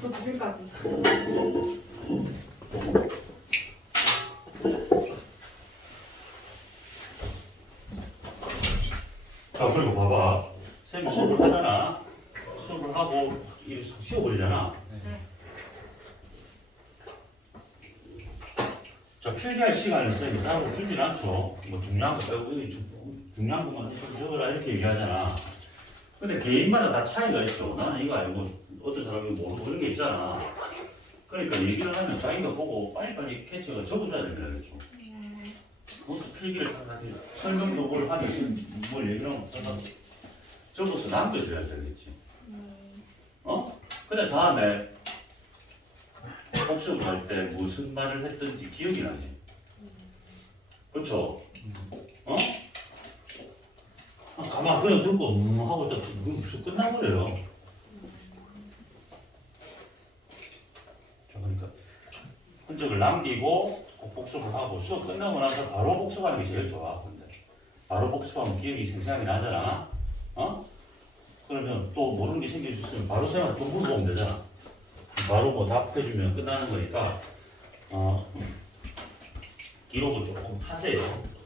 저 지금까지. 자, 그리고 봐봐. 쌤이 수업을 하잖아. 수업을 하고 이렇게 쉬어버리잖아. 자, 필기할 시간을 쌤이 따로 주진 않죠. 뭐 중요한 거 빼고 중요한 것만 좀 적어라 이렇게 얘기하잖아. 근데 개인마다 다 차이가 있죠. 나는 이거 아니고 어떤 사람이 모르고 그런 게 있잖아. 그러니까 얘기를 하면 자기가 보고 빨리빨리 캐치가 적어줘야 된다 그랬죠. 그것도 필기를 하기 설명도 뭘 하기 지금 뭘 얘기를 하면 적어서 남겨줘야 되겠지. 어? 근데 다음에 복습을 할 때 무슨 말을 했든지 기억이 나지. 그쵸? 어? 가만 그냥 듣고 하고 있다 무슨 끝나버려요. 자, 그러니까 흔적을 남기고 복습을 하고 수업 끝나고 나서 바로 복습하는 게 제일 좋아. 근데 바로 복습하면 기억이 생생하게 나잖아. 어? 그러면 또 모르는 게 생길 수 있으면 바로 생각 또 물어보면 되잖아. 바로 뭐 답해주면 끝나는 거니까 기록을 조금 하세요.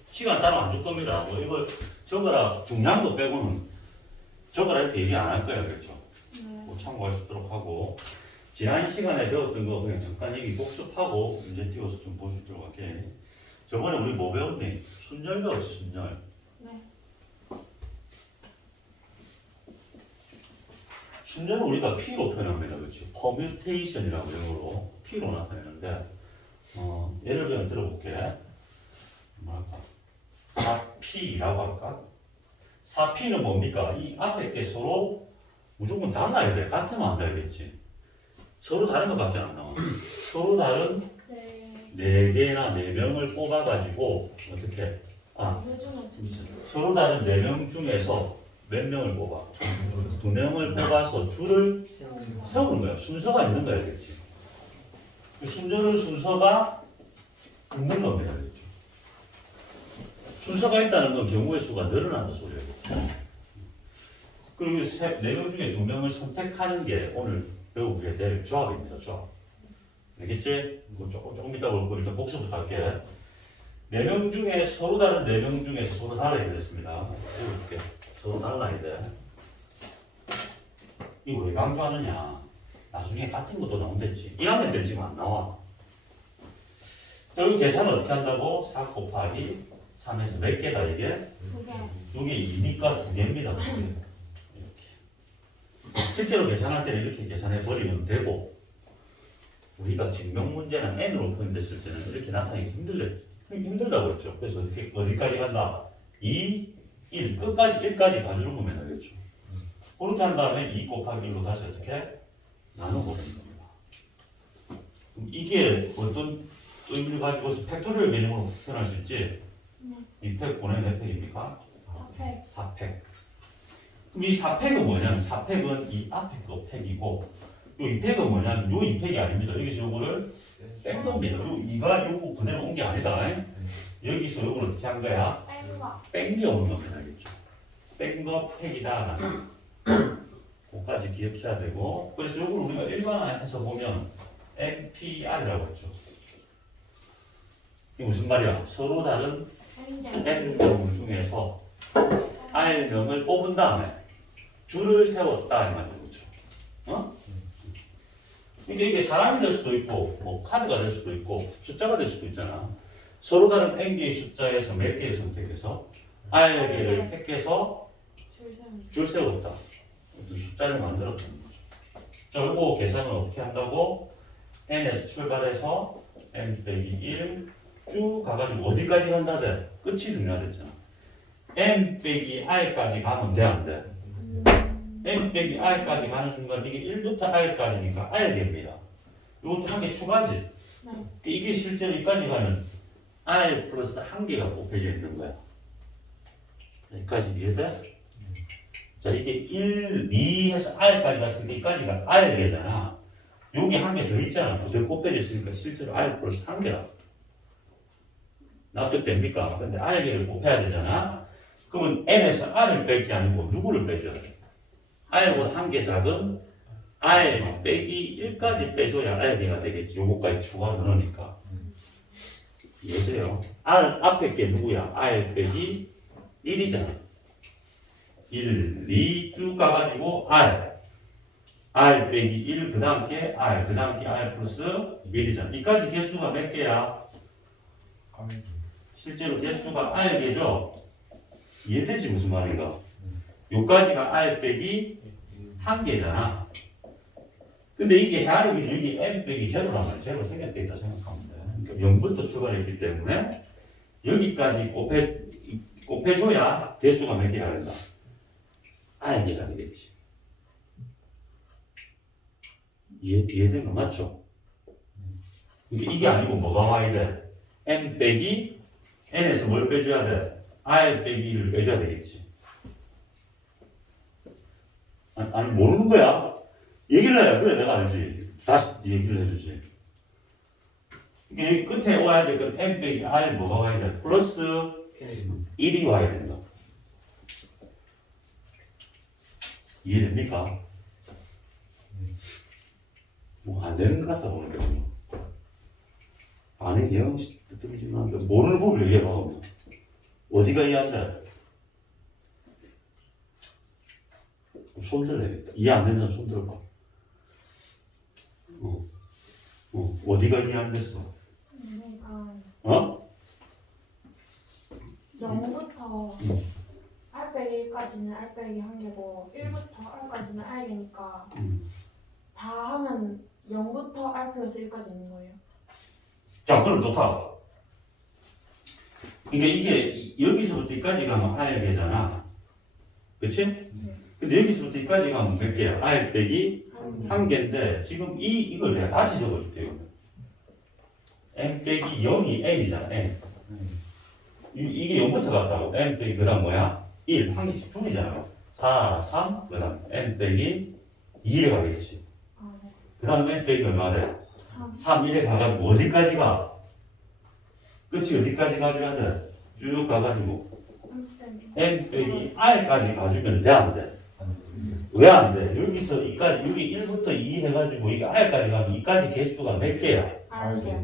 시간 따로 안 줄 겁니다. 뭐 이걸 적어라 중요한 거 빼고는 적어라 이렇게 얘기 안 할 거야, 그렇죠? 뭐 참고할 수 있도록 하고 지난 시간에 배웠던 거 그냥 잠깐 얘기 복습하고 문제 띄워서 좀 볼 수 있도록 할게. 저번에 우리 뭐 배웠니? 순열 배웠지, 순열. 네. 순열은 우리가 P로 표현합니다, 그렇지? 퍼뮤테이션이라고 영어로 P로 나타내는데 예를 들어 들어볼게. 뭐랄까? 4P라고 할까? 4P는 뭡니까? 이 앞에 게 서로 무조건 달라야 돼. 같으면 안 되겠지. 서로 다른 것밖에 안 나와. 서로 다른 네 개나 네 명을 뽑아가지고 어떻게? 서로 다른 네 명 중에서 몇 명을 뽑아? 두 명을 뽑아서 줄을 세우는 거야. 순서가 있는 거야, 그렇지? 순서가 있는 겁니다, 그렇죠? 순서가 있다는 건 경우의 수가 늘어난다 소리예요. 그리고 네 명 중에 두 명을 선택하는 게 오늘 배우게 될 조합입니다, 조합. 알겠지? 조금 이따 볼 거니까 복습부터 할게. 네 명 중에 서로 다른 네 명 중에서 서로 달라야 되겠습니다. 찍어줄게. 서로 달라야 돼. 이거 왜 강조하느냐? 나중에 같은 것도 나온댔지. 1학년 때는 지금 안 나와. 자, 여기 계산을 어떻게 한다고? 4 곱하기 3에서 몇 개다 이게? 2개 2니까 2개입니다. 2개. 이렇게. 실제로 계산할 때는 이렇게 계산해 버리면 되고 우리가 증명 문제는 n으로 표현됐을 때는 이렇게 나타내기 힘들다고 했죠. 그래서 어디까지 간다? 2, 1, 끝까지 1까지 봐주는 거면 되겠죠. 그렇게 한 다음에 2 곱하기 1로 다시 어떻게? 나누고 되는 겁니다. 그럼 이게 어떤 의미를 가지고서 팩토리얼 개념으로 표현할 수 있지? 2팩 분의 몇 팩입니까? 4팩. 그럼 이 4팩은 뭐냐면 4팩은 이 앞에 거 팩이고 요 2팩은 뭐냐면 요 2팩이 아닙니다. 여기서 요거를 뺀 겁니다. 요 2가 요거 그대로 온 게 아니다. 여기서 요걸 어떻게 한 거야? 뺀 게 오는 겁니다. 알겠죠? 뺀 거 팩이다. 그거까지 기억해야 되고 그래서 요걸 우리가 일반화해서 보면 NPR이라고 했죠. 이게 무슨 말이야? 서로 다른 N명 중에서 R명을 뽑은 다음에 줄을 세웠다 이 말이죠. 그렇죠? 어? 그러니까 이게 사람이 될 수도 있고 뭐 카드가 될 수도 있고 숫자가 될 수도 있잖아. 서로 다른 N 개의 숫자에서 몇 개를 선택해서 R 개를 택해서 줄 세웠다. 어떤 숫자를 만들었다는 거죠. 자, 이거 계산을 어떻게 한다고? N에서 출발해서 N 빼기 1 쭉 가가지고 어디까지 간다대? 끝이 중요하댔잖아. N 빼기 R까지 가면 돼, 안 돼? N 빼기 R까지 가는 순간 이게 1부터 R까지니까 R개입니다. 이것도 한 개 추가지? 이게 실제로 여기까지 가는 R 플러스 한 개가 곱해져 있는 거야. 여기까지 이해돼? 자, 이게 1, 2에서 R까지 갔을 때 여기까지가 R개잖아. 여기 한 개 더 있잖아. 그대 곱해져 있으니까 실제로 R 플러스 한 개다. 납득됩니까? 근데 R개를 곱해야 되잖아. 그러면 N에서 R을 뺄 게 아니고 누구를 빼줘야 돼? R보다 한 개 작은 R 빼기 1까지 빼줘야 R개가 되겠지. 요거까지 추가 넣으니까. 이해돼요? R 앞에 게 누구야? R 빼기 1이잖아. 1, 2 쭉 가가지고 R 빼기 1, 그 다음 게 R, 그 다음 게 R 플러스 1이잖아. 이까지 개수가 몇 개야? 실제로 개수가 R개죠? 이해되지 무슨 말인가? 요까지가 R 빼기 1개잖아. 근데 이게 해아르기 여기 M 빼기 제로란 말이야. 제로 생겼다 있다 생각하면 돼. 그러니까 0부터 출발했기 때문에 여기까지 곱해줘야 개수가 몇 개가 된다? R개가 되겠지. 이해된 거 맞죠? 그러니까 이게 아니고 뭐가 와야 돼? M 빼기 N에서 뭘 빼줘야 돼? R 빼기 1을 빼줘야 되겠지. 아니 모르는 거야? 얘기를 해야 그래 내가 알지. 다시 얘기를 해주지. 여기 끝에 와야 돼. 그럼 M 빼기 R 뭐가 와야 돼? 플러스 1이 와야 된다. 이해됩니까? 뭐 안 되는 것 같다 보는 게 뭐. 안에 내용 들리지만 않는데 모르는 법을 얘기해봐. 어디가 이해 안 돼? 손 들어야겠다. 이해 안 되는 사람 손 들어봐. 어디가 이해 안 됐어? 어? 0부터 R 빼기 1까지는 R 빼기 1개고 1부터 R까지는 R이니까 다 하면 0부터 R 플러스 1까지 있는 거예요. 자, 그럼 좋다. 그러니까 이게 여기서부터 여기까지 가면 R개잖아. 그치? 근데 여기서부터 여기까지 가면 몇 개야? R 빼기 1개인데 지금 이걸 내가 다시 적어줄게. M 빼기 0이 N이잖아. N. 이게 0부터 갔다고. M 빼기 그 다음 뭐야? 1. 한 개씩 줄이잖아. 4, 3, 그 다음 M 빼기 2에 가겠지. 그 다음 M 빼기 얼마 돼? 3, 1에 가가지고 어디까지 가? 끝이 어디까지 가줘야 돼? 쭉 가가지고 M 빼기 R까지 가주면 돼, 안 돼? 왜 안 돼? 여기서 2까지, 여기 1부터 2 해가지고 이게 R까지 가면 2까지 개수가 몇 개야? R개.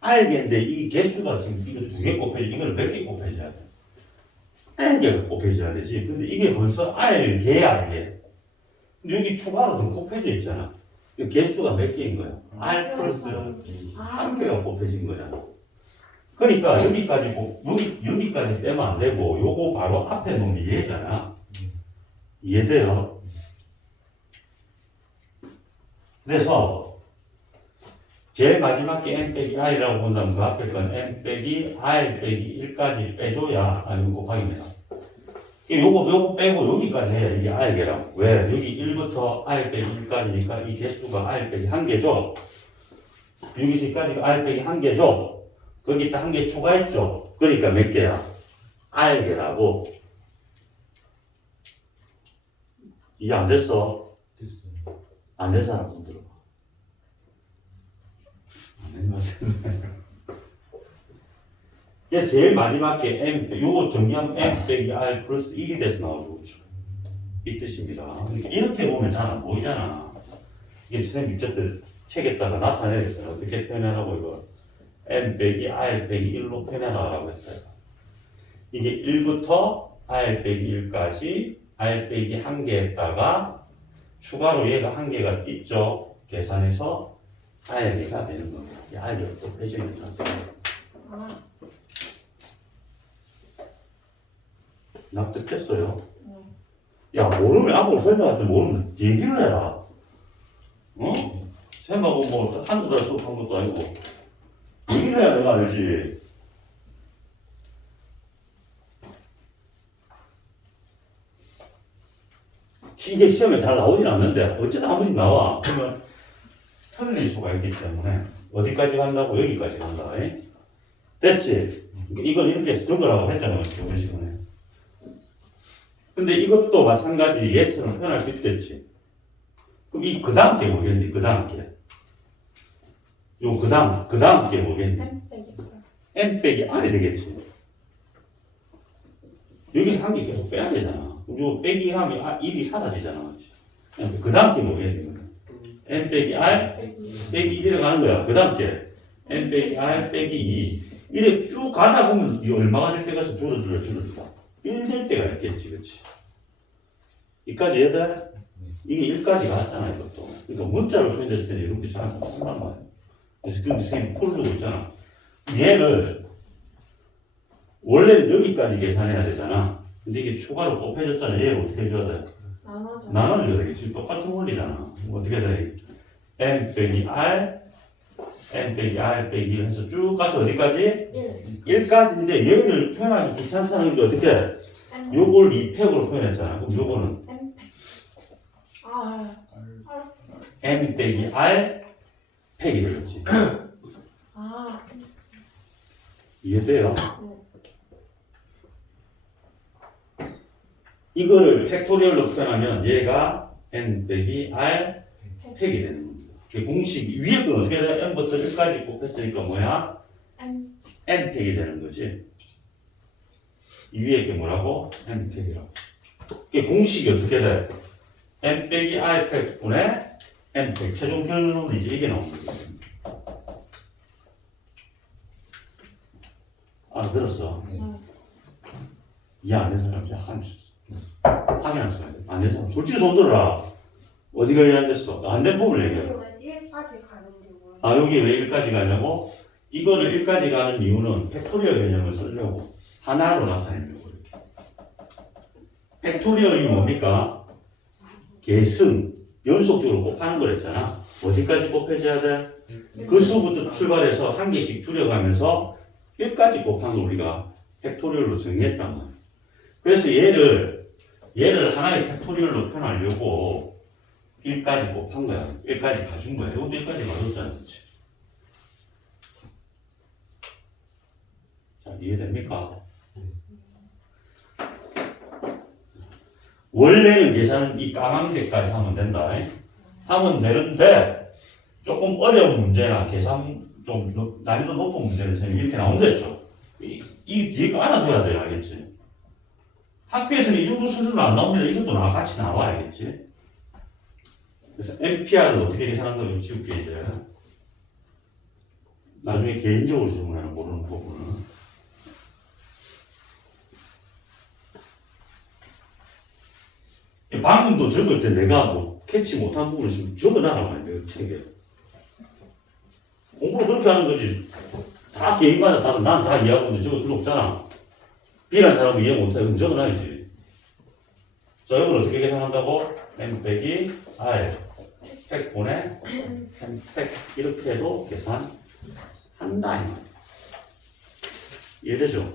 R개인데 이 개수가 지금 이거 2개 곱해져, 이걸 몇 개 곱해줘야 돼? R개가 곱해져야 되지. 근데 이게 벌써 R개야, 이게. 근데 여기 추가로 좀 곱해져 있잖아. 개수가 몇 개인 거야? R 플러스 1개가 곱해진 거잖아. 그러니까 여기까지 여기까지 떼면 안 되고 요거 바로 앞에 놓으면 얘잖아. 이해돼요? 그래서 제일 마지막 게 M 빼기 R이라고 본다면 그 앞에 건 M 빼기 R 빼기 1까지 빼줘야 아니면 곱하기입니다. 요거 빼고 여기까지 해야 이게 R개라고. 왜? 여기 1부터 R 빼기 1까지니까 이 개수가 R 빼기 1개죠. 여기서 여기까지가 R 빼기 1개죠. 거기 딱 1개 추가했죠. 그러니까 몇 개야? R개라고. 이해 안 됐어? 됐습니다. 안 된 사람 손 들어봐. 안 된 것 같은데. 그래서 제일 마지막 게 M, 요거 정리하면 M 빼기 R 플러스 1이 돼서 나오죠. 이 뜻입니다. 이렇게 보면 잘 안 보이잖아. 이게 선생님 밑에 책에다가 나타내겠어요. 어떻게 표현하라고 이거. M 빼기 R 빼기 1로 표현하라고 했어요. 이게 1부터 R 빼기 1까지 R 빼기 1개에다가 추가로 얘가 1개가 있죠. 계산해서 R개가 되는 겁니다. 이 R개가 또 빼지는 상태입니다. 납득했어요? 야, 모르면 아무리 설명할 때 모르면 얘기를 해라. 어? 생각하고 뭐 한두 달 수업한 것도 아니고 얘기를 해야 내가 알지. 이게 시험에 잘 나오진 않는데 어쨌든 한 번씩 나와. 그러면 틀릴 수가 있기 때문에 어디까지 간다고? 여기까지 간다. 됐지? 이걸 이렇게 해서 적으라고 했잖아요. 이번 시간에. 근데 이것도 마찬가지 얘처럼 표현할 수 있겠지. 그럼 이 그 다음 게 뭐겠니? 그 다음 게. 요 그 다음 게 뭐겠니? M 빼기 R이 되겠지. 여기서 한 개 계속 빼야 되잖아. 요 빼기 하면 1이 사라지잖아. 그 다음 게 뭐겠니? n 빼기 r 빼기 1 이래 가는 거야. 그 다음 게 n 빼기 r 빼기 2 이래 쭉 가다 보면 이 얼마가 될 때가 줄어들어. 1 될 때가 있겠지, 그치? 이까지 얘들 이게 1까지 갔잖아, 이것도. 그러니까 문자로 표현됐을 때는 이런 게 잘 안 나온단 말이야. 그래서 그 선생님이 콜 주고 있잖아. 얘를 원래는 여기까지 계산해야 되잖아. 근데 이게 추가로 곱해졌잖아. 얘를 어떻게 해줘야 돼? 나눠줘야 되겠지. 똑같은 원리잖아. 어떻게 돼? n 빼기 r, n 빼기 r 빼기 1 해서 쭉 가서 어디까지? 1까지인데 얘를 표현하기 귀찮다는 게 어떻게 해? 요걸 2팩으로 표현했잖아. 그럼 요거는 n 빼기 r 팩이 되겠지. 이해돼요? 이거를 팩토리얼로 표현하면 얘가 n 빼기 r 팩이 되는 겁니다. 공식 위에 건 어떻게 돼? n부터 1까지 곱했으니까 뭐야? n 팩이 되는 거지. 이 위에 게 뭐라고? n 팩이라고. 공식이 어떻게 돼? n 빼기 r 팩분의 n 팩 최종 결론이지. 이게 나오는 거지. 들었어? 안 된 사람 확인할 수가 있어. 안 된 사람 솔직히 손 들어라. 어디가 이해 안 됐어? 안 된 부분을 얘기해. 왜 1까지 가는지 모르겠어요. 여기 왜 1까지 가냐고? 이거를 1까지 가는 이유는 팩토리얼 개념을 쓰려고 하나로 나타내려고 이렇게. 팩토리얼이 뭡니까? 계승, 연속적으로 곱하는 거랬잖아. 어디까지 곱해줘야 돼? 그 수부터 출발해서 한 개씩 줄여가면서 1까지 곱한 걸 우리가 팩토리얼로 정의했단 말이야. 그래서 얘를 하나의 팩토리얼로 표현하려고 1까지 곱한 거야. 1까지 가준 거야. 이것도 1까지 가졌잖아. 그렇지? 자, 이해됩니까? 원래는 계산은 이 까만 데까지 하면 된다. 하면 되는데 조금 어려운 문제나 계산 좀 난이도 높은 문제는 이렇게 나온댔죠. 이 뒤에 거 알아둬야 돼요. 알겠지? 학교에서는 이 정도 수준으로 안 나오면 이것도 같이 나와. 알겠지? 그래서 NPR을 어떻게 계산한 거를 지울게 이제. 나중에 개인적으로 질문하는 모르는 부분은. 방금도 적을 때 내가 캐치 못한 부분을 지금 적어놔라 말이야. 책에. 공부를 그렇게 하는 거지. 다 개인마다 다른 난 다 이해하고 있는데 저거 필요 없잖아. B라는 사람은 이해 못해. 그럼 적어놔야지. 자, 이걸 어떻게 계산한다고? n 빼기 r 팩 보내 n 팩 이렇게 해도 계산한다. 이해되죠?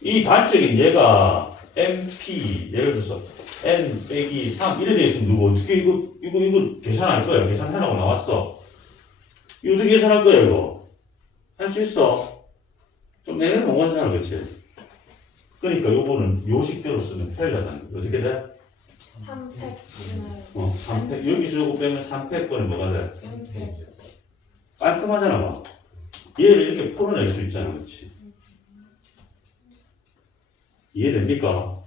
이 단적인 얘가 np 예를 들어서 n 빼기 3 이래 돼 있으면 누구 어떻게 이거 계산할 거야. 계산해라고 나왔어. 이거 어떻게 계산할 거야 이거? 할 수 있어. 좀 내면 못하잖아, 그렇지? 그러니까 요거는 요식대로 쓰면 편리하다는 거. 어떻게 돼? 3팩. 3팩. 여기서 요거 빼면 3팩 거는 뭐가 돼? 0팩. 깔끔하잖아, 봐. 얘를 이렇게 풀어낼 수 있잖아, 그렇지? 이해됩니까?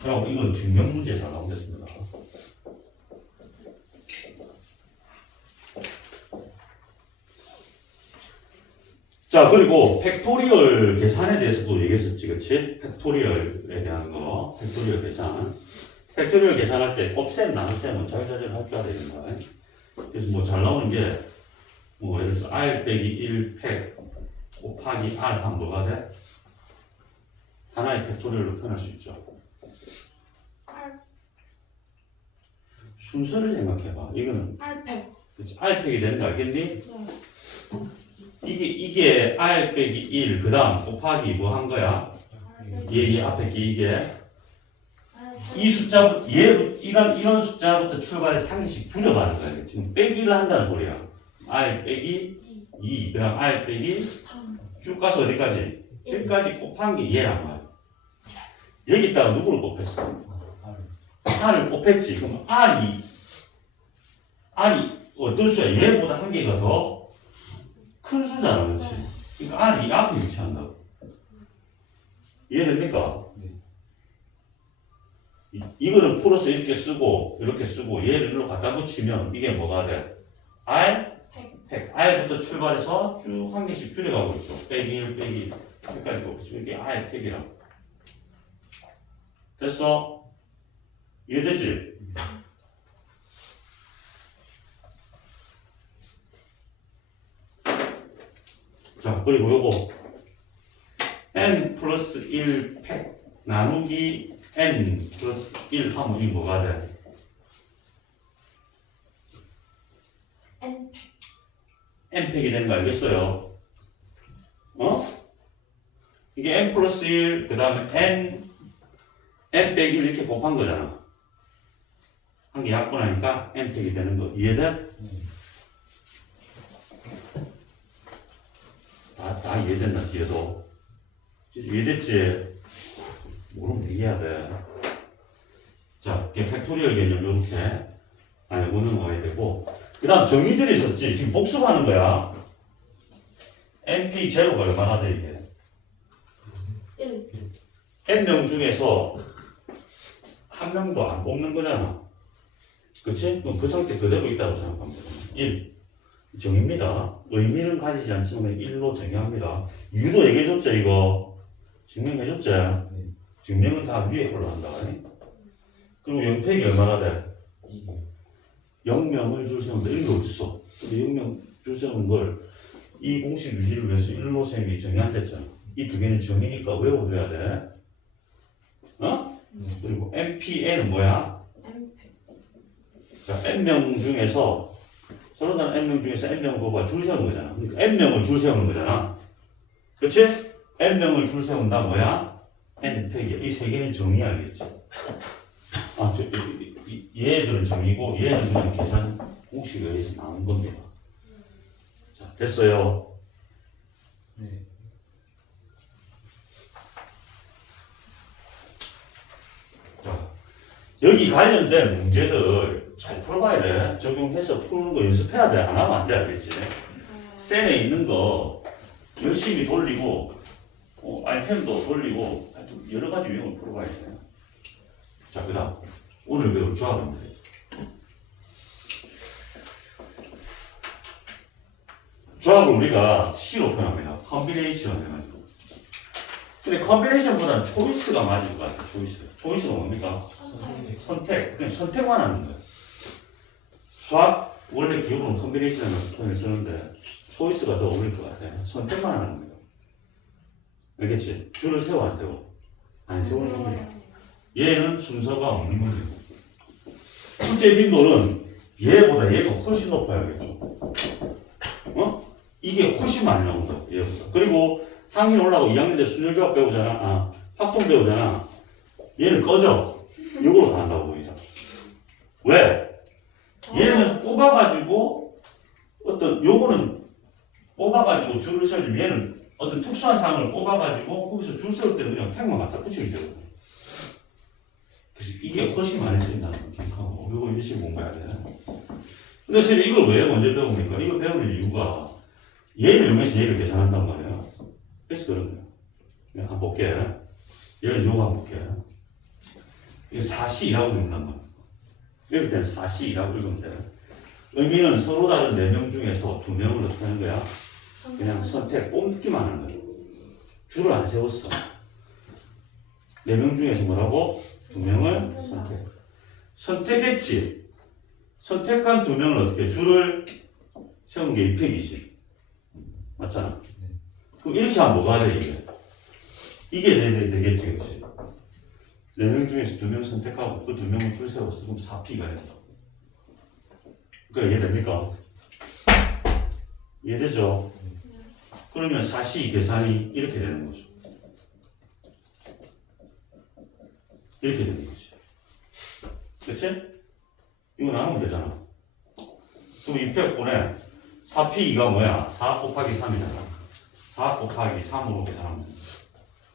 그럼 이건 증명 문제가 나오겠습니다. 자, 그리고 팩토리얼 계산에 대해서도 얘기했었지, 그치? 팩토리얼에 대한 거, 팩토리얼 계산. 팩토리얼 계산할 때 곱셈, 나눗셈은 자유자재로 할 줄 알아야 된다. 그래서 잘 나오는 게, 예를 들어서 r 빼기 1팩 곱하기 r 하면 뭐가 돼? 하나의 팩토리얼로 표현할 수 있죠. 순서를 생각해봐. 이거는 8팩. 그치? r팩이 되는 거 알겠니? 네. 이게 r 빼기 1, 그 다음 곱하기 뭐 한 거야? 얘 앞에 게 이게 이 숫자부터 이런 숫자부터 출발해서 한 개씩 줄여가는 거야. 지금 빼기를 한다는 소리야. r 빼기 2, 그 다음 r 빼기 3. 쭉 가서 어디까지? 1까지 곱한 게 얘란 말이야. 여기다가 누구를 곱했어? r을 곱했지. 그럼 r이 어떤 수야? 얘보다 한 개가 더 큰 수잖아, 그렇지? 그러니까 r이 앞에 위치한다고. 이해됩니까? 이거는 플러스 이렇게 쓰고 이렇게 쓰고 얘를 일로 갖다 붙이면 이게 뭐가 돼? R? 팩. R부터 출발해서 쭉 한 개씩 줄여가고 있죠. 빼기 1, 빼기 1까지 고 이게 R 팩이라고. 됐어? 이해되지? 자, 그리고 요거 n 플러스 1 팩 나누기 n 플러스 1 하면 이 뭐가 돼? N n팩이 되는 거 알겠어요? 어? 이게 n 플러스 1, 그 다음에 n 빼기 1 이렇게 곱한 거잖아. 한 개 약분하니까 n팩이 되는 거. 이해돼? 다 이해된다, 뒤에도. 이해됐지? 모르면 얘기해야 돼. 자, 이게 팩토리얼 개념, 요렇게 알고는 와야 되고. 그 다음 정의들이 있었지. 지금 복습하는 거야. NP0가 얼마나 돼, 이게? 1 N명 중에서 한 명도 안 뽑는 거잖아. 그치? 그럼 그 상태 그대로 있다고 생각하면 되잖아. 1. 정의입니다. 의미는 가지지 않지만 1로 정의합니다. 이유도 얘기해줬죠, 이거. 증명해줬지? 증명은 다 위에 올라간다. 그리고 0팩이 얼마나 돼? 0명을 줄 세운다. 1로 어딨어? 근데 0명 줄 세우는 걸 이 공식 유지를 위해서 1로 세우는 게 정의 안 됐잖아. 이 두 개는 정의니까 외워줘야 돼. 어? 그리고 MPN은 뭐야? N팩 자, N명 중에서 서로 다른 N명 중에서 N명을 뽑아 줄 세우는 거잖아. 그러니까 N명을 줄 세우는 거잖아. 그치? N명을 줄 세운다 뭐야? N팩이야. 이 세 개는 정의하겠지. 아, 얘들은 정의고 얘는 그냥 계산 공식에 의해서 나온 겁니다. 자, 됐어요. 네. 자, 여기 관련된 문제들 잘 풀어봐야 돼. 적용해서 푸는 거 연습해야 돼. 안 하면 안 돼. 알겠지? 셀에 있는 거 열심히 돌리고, 아이템도 돌리고, 하여튼 여러 가지 유형을 풀어봐야 돼. 자, 그 다음. 오늘 배울 조합입니다. 조합을 우리가 C로 표현합니다. 컨비네이션 해가지고. 근데 컨비네이션보다는 초이스가 맞을 것 같아요. 초이스가 뭡니까? 선택. 그냥 선택만 하는 거예요. 수학 원래 기억으로는 컨비네이션을 표현을 쓰는데 초이스가 더 어울릴 것 같아요. 선택만 하는 거예요. 알겠지? 줄을 세워 안 세워? 안 세우는 겁니다. 얘는 순서가 없는 문제고. 출제 빈도는 얘보다 얘가 훨씬 높아야겠죠. 어? 이게 훨씬 많이 나온다. 얘보다. 그리고 학년 올라가고 2학년 때 순열조합 배우잖아. 확통 배우잖아. 얘는 꺼져. 이걸로 다 한다고 보이자. 왜? 얘는 뽑아가지고 요거는 뽑아가지고 줄을 세우지. 얘는 어떤 특수한 상황을 뽑아가지고 거기서 줄 세울 때는 그냥 팩만 갖다 붙이면 되거든. 그래서 이게 훨씬 많이 쓰인다는 거 기억하고 이거 일찍 공부해야 돼. 근데 사실 이걸 왜 먼저 배웁니까? 이거 배우는 이유가 얘를 이용해서 얘를 계산한단 말이야. 그래서 그런 거야. 그냥 한번 볼게. 얘를 이용하고 볼게. 이거 4C라고 읽는단 말이야. 이렇게 되면 4C라고 읽으면 돼. 의미는 서로 다른 4명 중에서 2명을 어떻게 하는 거야? 그냥 선택, 뽑기만 하는 거야. 줄을 안 세웠어. 4명 중에서 뭐라고? 2명을 선택. 선택했지. 선택한 2명을 어떻게 줄을 세운 게 이팩이지. 맞잖아. 그럼 이렇게 하면 뭐가 돼, 이게? 이게 되겠지, 그치? 4명 중에서 2명 선택하고 그 2명을 줄 세웠어. 그럼 4P가 돼. 그러니까 이해됩니까? 이해되죠? 그러면 4C 계산이 이렇게 되는 거죠. 이렇게 되는 거지. 그치? 이거 나누면 되잖아. 그럼 입택분에 4P2가 뭐야? 4 곱하기 3이잖아. 4 곱하기 3으로 계산하면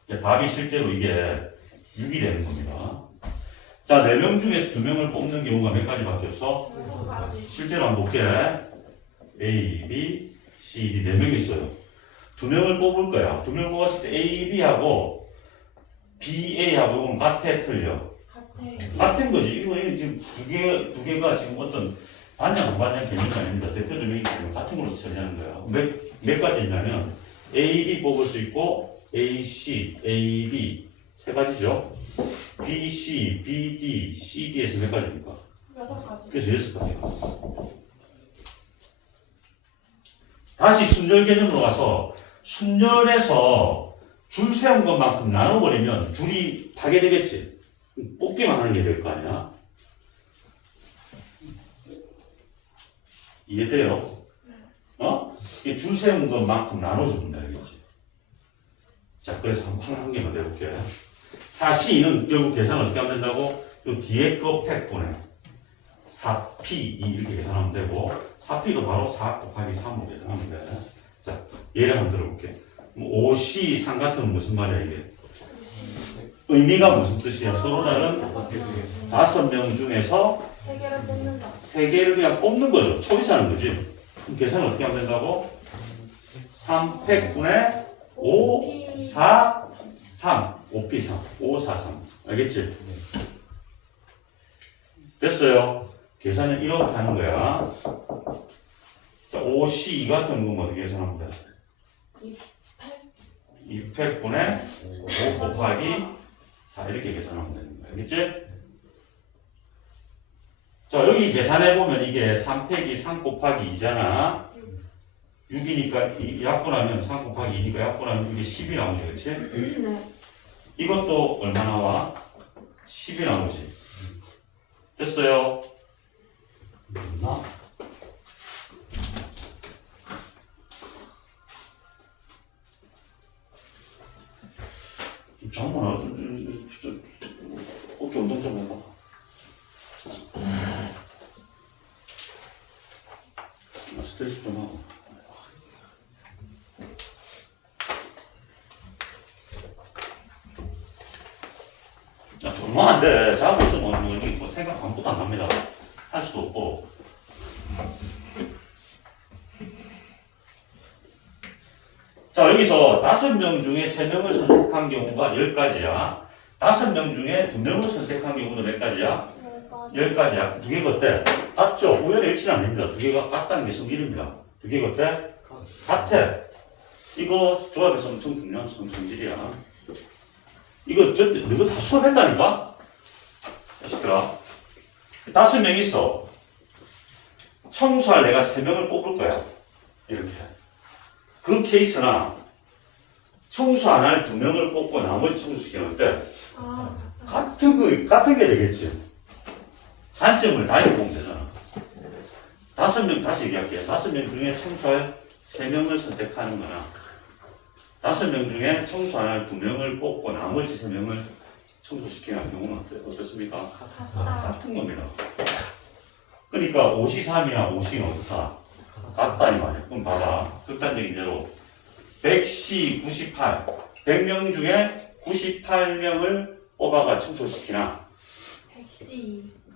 돼. 답이 실제로 이게 6이 되는 겁니다. 자, 4명 중에서 2명을 뽑는 경우가 몇 가지밖에 없어? 6가지 실제로 한번 볼게. A, B, C, D 4명이 있어요. 2명을 뽑을 거야. 2명을 뽑았을 때 A, B하고 B, A하고 이건 같아 틀려. 같아 같은 거지. 이거 지금 두 개가 지금 어떤 반장 반반장 개념이 아닙니다. 대표적인 개념 같은 걸로 처리하는 거야. 몇 가지 있냐면 A, B 뽑을 수 있고 A, C, A, B 세 가지죠. B, C, B, D, C, D에서 몇 가지입니까? 6가지. 그래서 6가지가. 다시 순열 개념으로 가서 순열에서 줄 세운 것만큼 나눠버리면 줄이 파괴되겠지. 뽑기만 하는 게 될 거 아니야. 이해돼요? 어? 이게 줄 세운 것만큼 나눠주면 되겠지. 자, 그래서 한 개만 내볼게요. 4C는 결국 계산을 어떻게 하면 된다고? 요 뒤에 거 팩분에 4P 이렇게 계산하면 되고 4P도 바로 4 곱하기 3으로 계산하면 돼. 자, 예를 한번 들어볼게. 5C 상 같은 무슨 말이야 이게? 의미가 무슨 뜻이야? 서로 다른 5명 중에서 3개를 뽑는다. 3개를 그냥 뽑는 거죠. 초이스하는 거지. 그럼 계산을 어떻게 하면 된다고? 3팩분의 5, 4, 3. 5P 3. 5, 4, 3. 알겠지? 됐어요. 계산은 이렇게 하는 거야. 자, 5C 같은 거 어떻게 계산하면 돼? 2팩분의 5 곱하기 4 이렇게 계산하면 되는 거야. 알겠지? 자, 여기 계산해보면 이게 3팩이 3 곱하기 2잖아. 6이니까 이 약분하면 3 곱하기 2니까 약분하면 이게 10이 나오지, 그치? 네. 이것도 얼마 나와? 10이 나오지. 됐어요? 장모나 어깨 운동 좀 해봐. 스트레스 좀 하고. 야, 조용하면 안 돼. 자고 있으면 뭐 생각 아무것도 안 납니다. 할 수도 없고. 자, 여기서 5명 중에 3명을 선택한 경우가 10가지야. 5명 중에 2명을 선택한 경우는 몇 가지야? 10가지야. 두 개가 어때? 같죠? 우연의 일치는 아닙니다. 두 개가 같다는 게 성질입니다. 두 개가 어때? 같아. 이거 조합에서 엄청 중요한 성질이야. 이거 너가 다 수업했다니까? 자식들아. 5명 있어. 청소할 내가 3명을 뽑을 거야. 이렇게. 그 케이스나 청소 안 할 2명을 뽑고 나머지 청소시키는 때 같은 게 되겠지. 단점을 달리 보면 되잖아. 5명, 다시 얘기할게요. 5명 중에 청소할 3명을 선택하는 거나 5명 중에 청소 안 할 2명을 뽑고 나머지 3명을 청소시키는 경우는 어떻습니까? 같은 겁니다. 그러니까 53이나 50은 어떻다? 같다 이 말이야. 그럼 봐봐. 극단적인 대로 100C 98 100명 중에 98명을 뽑아가 청소시키나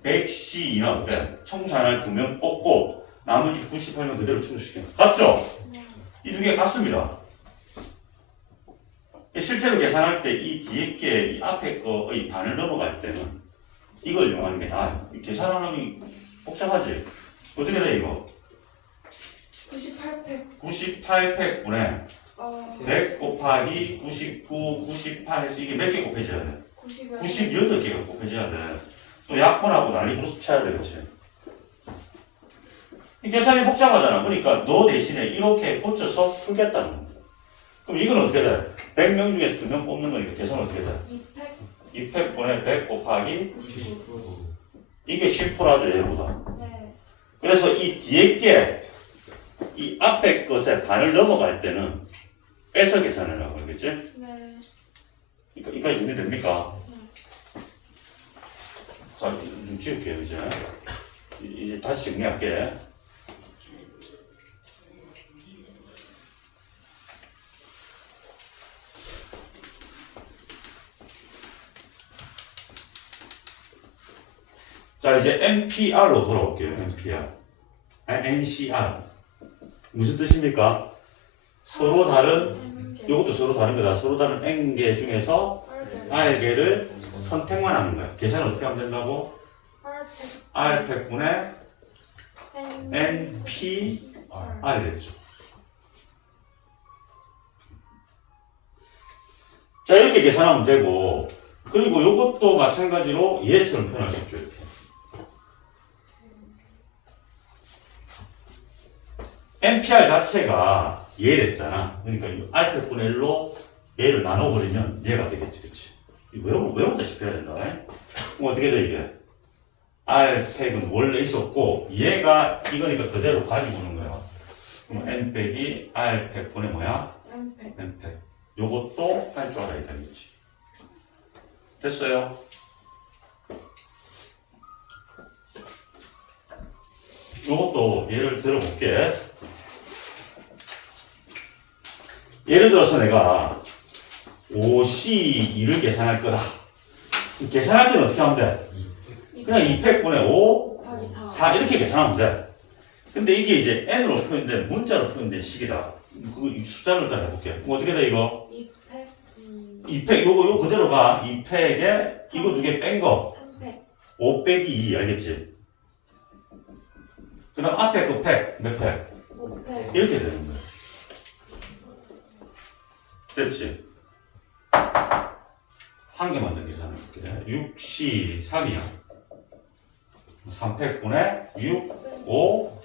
100C나 어때? 청소 안 할 2명 뽑고 나머지 98명 그대로 청소시키나 같죠? 이 두 개 같습니다. 실제로 계산할 때 이 뒤에 게 이 앞에 거의 반을 넘어갈 때는 이걸 이용하는 게 나아요. 계산하는 복잡하지? 어떻게 돼 이거? 98팩. 98팩분에 100 곱하기 99, 98 해서 이게 몇 개 곱해져야 돼? 98개가 곱해져야 돼. 또 약분하고 난리 부르스 쳐야 돼, 그렇지? 이 계산이 복잡하잖아. 그러니까 너 대신에 이렇게 고쳐서 풀겠다는 거야. 그럼 이건 어떻게 돼? 100명 중에서 2명 뽑는 거니까 계산 어떻게 돼? 2팩분에 100 곱하기 99. 이게 10%라죠, 얘보다. 네. 그래서 이 뒤에 게 이 앞에 것에 반을 넘어갈 때는 빼서 계산하라고 그러겠지? 네. 이까지 준비됩니까? 자, 좀 지울게요, 이제 다시 정리할게. 자, 이제 NPR로 돌아올게요, NPR. NCR. 무슨 뜻입니까? 서로 다른, 이것도 서로 다른 거다. 서로 다른 N개 중에서 R개를 선택만 하는 거야. 계산을 어떻게 하면 된다고? R팩분의 NP R이랬죠. 자, 이렇게 계산하면 되고, 그리고 이것도 마찬가지로 얘처럼 표현할 수 있죠. 이렇게. NPR 자체가 얘랬잖아. 그러니까 R팩분의 1로 얘를 나눠버리면 얘가 되겠지. 그치? 외우다시피 해야 된다. 그럼 어떻게 돼, 이게? R팩은 원래 있었고, 얘가 이거니까 그대로 가지고 오는 거야. 그럼 N팩이 R팩분의 뭐야? N팩. 요것도 할 줄 알아야 되겠지. 됐어요? 요것도 예를 들어볼게. 예를 들어서 내가 5C2를 계산할 거다. 계산할 때는 어떻게 하면 돼? 그냥 2팩분의 5, 4 이렇게 계산하면 돼. 근데 이게 이제 N으로 표현된, 문자로 표현된 식이다. 그 숫자를 일단 해볼게. 그럼 어떻게 돼, 이거? 2팩, 요거 그대로가 2팩에 이거 두 개 뺀 거. 5 빼기 2, 알겠지? 그 다음 앞에 그 팩, 몇 팩? 이렇게 되는 거야. 됐지? 한 개만 더 계산해볼게. 6C 3이야. 3팩분의 6, 5,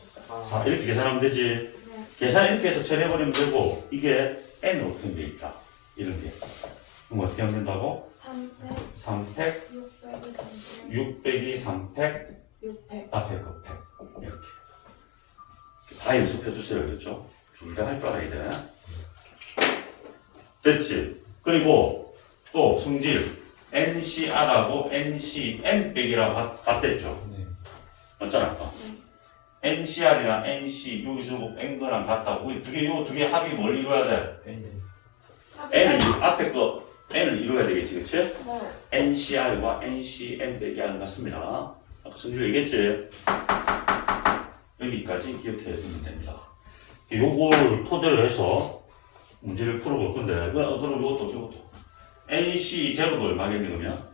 4 이렇게 계산하면 되지. 계산 이렇게 해서 처리해버리면 되고, 이게 N으로 표현되어 있다. 이런 게. 그럼 어떻게 하면 된다고? 3팩 6 빼기 3팩 앞에 그 팩. 이렇게. 다 연습해 주세요. 그렇죠? 둘 다 할 줄 알아야 돼. 됐지? 그리고 또 성질 NCR하고 NC, N백이라고 같댔죠? 맞잖아, 아까. NCR이랑 NC, 여기서 N거랑 같다고. 요 두 개 합이 뭘 이루어야 돼? N을, 앞에 거 N을 이루어야 되겠지, 그치? NCR과 NC, N백이 아닌 같습니다. 아까 성질 얘기했지? 여기까지 기억해 두면 됩니다. 요걸 토대로 해서 문제를 풀어볼 건데, 그럼 이것도. NC 제로가 얼마겠니, 그러면?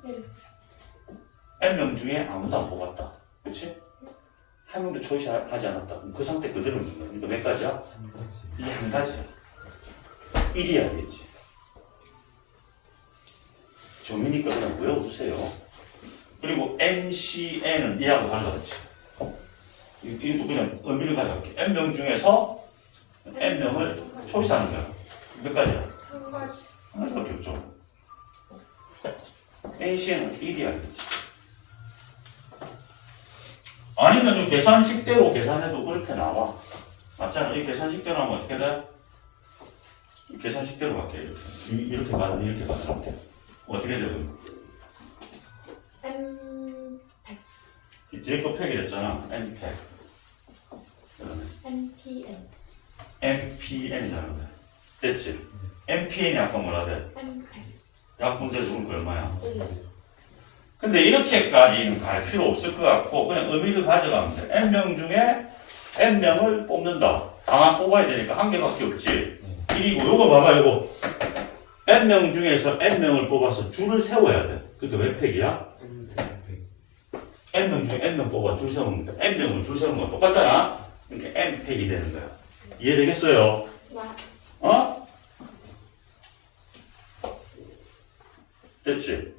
N명 중에 아무도 안 뽑았다. 그치? 한 명도 초이스하지 않았다. 그럼 그 상태 그대로 있는 거야. 그러니까 몇 가지야? 이게 한 가지야. 1이야, 알겠지? 정이니까 그냥 외워두세요. 그리고 NCN은 얘하고 달라졌지. 이것도 그냥 의미를 가져갈게. N명 중에서 N명을 초이스하는 거야. 몇 가지야? 한 가지밖에 없죠. NCN은 1이야, 알겠지? 아니면 이 계산식대로 계산해도 그렇게 나와. 맞잖아. 이 계산식대로 하면 어떻게 돼? 계산식대로 갈게. 이렇게 가면 이렇게 가면 돼. 어떻게 돼? 뒤에 거 팩이 됐잖아. N팩. NPN NPN이라는 거야. 됐지? NPN이 아까 뭐라 돼? 약분대로 주는 거 얼마야? 근데 이렇게까지는 갈 필요 없을 것 같고 그냥 의미를 가져가면 돼. N명 중에 N명을 뽑는다. 다만 뽑아야 되니까 한 개밖에 없지. 1이고 요거 봐봐 요거. N명 중에서 N명을 뽑아서 줄을 세워야 돼. 그러니까 몇 팩이야? N명 중에 N명 뽑아 줄 세우는 거야. N명을 줄 세우는 건 똑같잖아. 그러니까 N팩이 되는 거야. 이해되겠어요? 어? 됐지?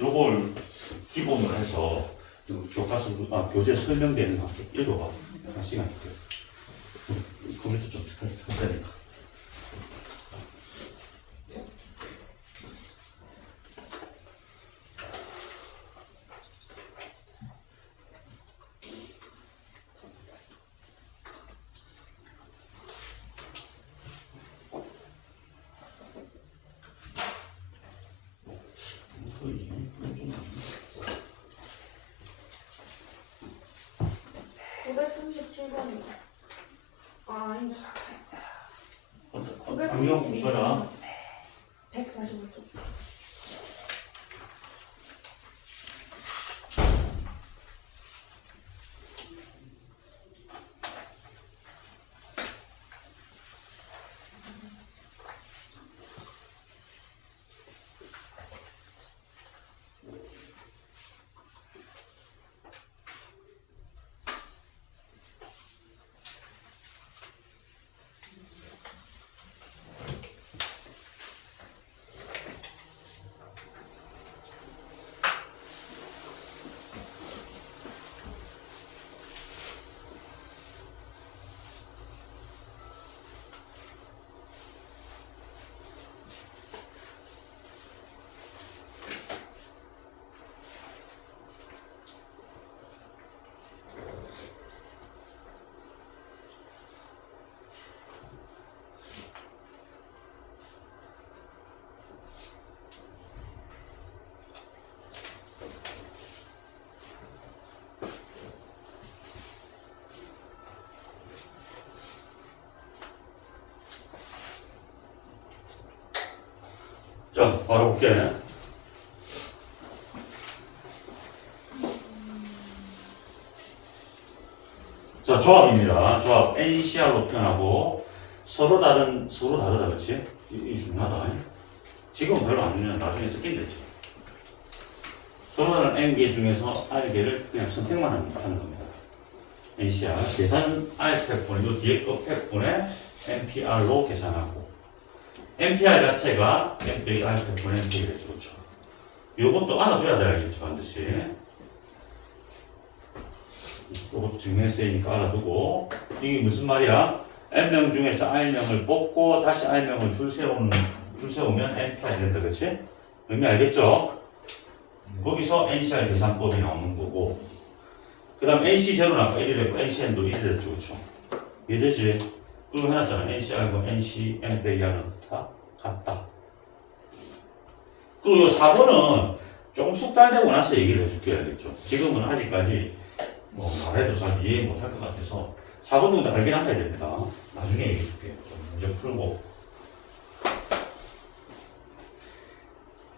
요걸 기본으로 해서 교과서, 교재 설명되는 거 쭉 읽어봐. 한 시간 줄게. 컴퓨터 좀 특하니까. 강경 이거라. 145쪽. 자, 바로 볼게. 자, 조합입니다. 조합 NCR로 표현하고 서로 다르다, 그렇지? 이게 중요하다. 지금은 별로 안 중요해. 나중에 쓰긴 되지. 서로 다른 N개 중에서 R개를 그냥 선택만 하는 겁니다. NCR 계산 R 팩분의 요 뒤에 거 팩분의 NPR로 계산하고 NPR 자체가 N 빼기 R 팩분의 NP겠죠. 그렇죠? 요것도 알아둬야 되겠죠. 반드시. 이것도 증명했으니까 알아두고 이게 무슨 말이야? N명 중에서 R명을 뽑고 다시 R명을 줄 세우면 NPR이 된다. 그렇지? 의미 알겠죠? 거기서 NCR 계산법이 나오는 거고 그 다음 NC0는 아까 1이 됐고 NCN도 1이 됐죠. 그렇죠? 이해되지? 그리고 해놨잖아. NCR과 NC, N 빼기 R은 다 같다. 그리고 요 4번은 조금 숙달되고 나서 얘기를 해줄게. 알겠죠? 지금은 아직까지 뭐 말해도 잘 이해 못할 것 같아서 4번 정도 알긴 알아야 됩니다. 나중에 얘기해줄게. 문제 풀고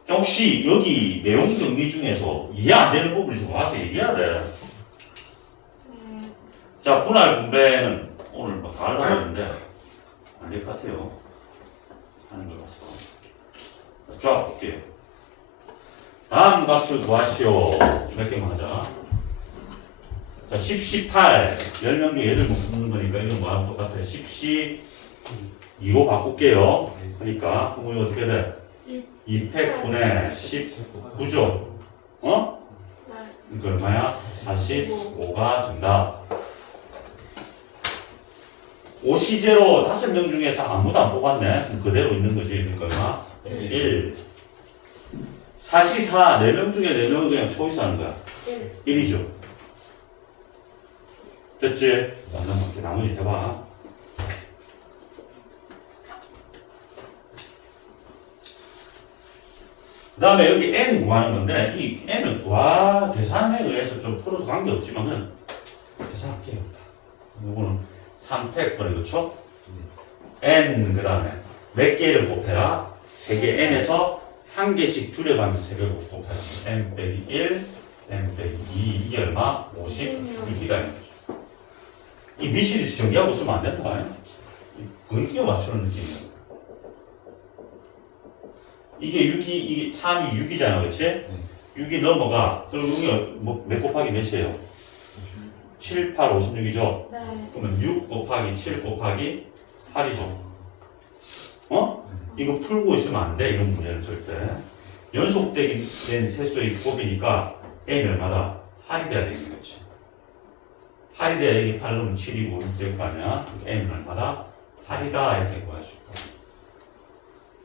혹시 여기 내용 정리 중에서 이해 안 되는 부분이 좀 와서 얘기해야 돼. 자, 분할 분배는 오늘 뭐 다 하려고 했는데 안 될 것 같아요. 하는 걸 봐서. 쫙 볼게요. 다음 값을 구하시오. 몇 개만 하자. 자, 10, 18. 10명 중에 얘를 못 푸는 거니까 이건 뭐하고 똑같아요. 10, 2로 바꿀게요. 그러니까 그럼 어떻게 돼? 2팩분의 19죠? 어? 그러니까 얼마야? 45가 정답. 5시제로 5명 중에서 아무도 안 뽑았네. 그대로 있는 거지. 그러니까 얼마? 1. 4시4. 4명 중에 4명은 그냥 초이스 하는 거야. 1이죠. 됐지? 나머지 해봐. 그 다음에 여기 n 구하는 건데 이 n은 계산에 의해서 좀 풀어도 관계없지만 그냥 계산할게요. 이거는 3팩분의 그렇죠? n 그 다음에 몇 개를 곱해라? 3개 n에서 한 개씩 줄여가면서 3개를 곱해라. n 빼기 1, n 빼기 2 이게 얼마? 56이다. 이 미시리스 전개하고 쓰면 안 된다. 거의 끼워 맞추는 느낌이야. 이게 6이, 이게 3이 6이잖아, 그치? 6이 넘어가. 그럼 여기 몇 곱하기 몇이에요? 7, 8, 56이죠? 네. 그러면 6 곱하기 7 곱하기 8이죠. 어? 이거 풀고 있으면 안 돼, 이런 문제는 절대. 연속된 세수의 곱이니까 n이 얼마다? 8이 돼야 되는 거지. 8이 돼야 여기 8 넣으면 7이고 6 될 거 아니야? n은 얼마다? 8이다, 이렇게 구해줄 거야.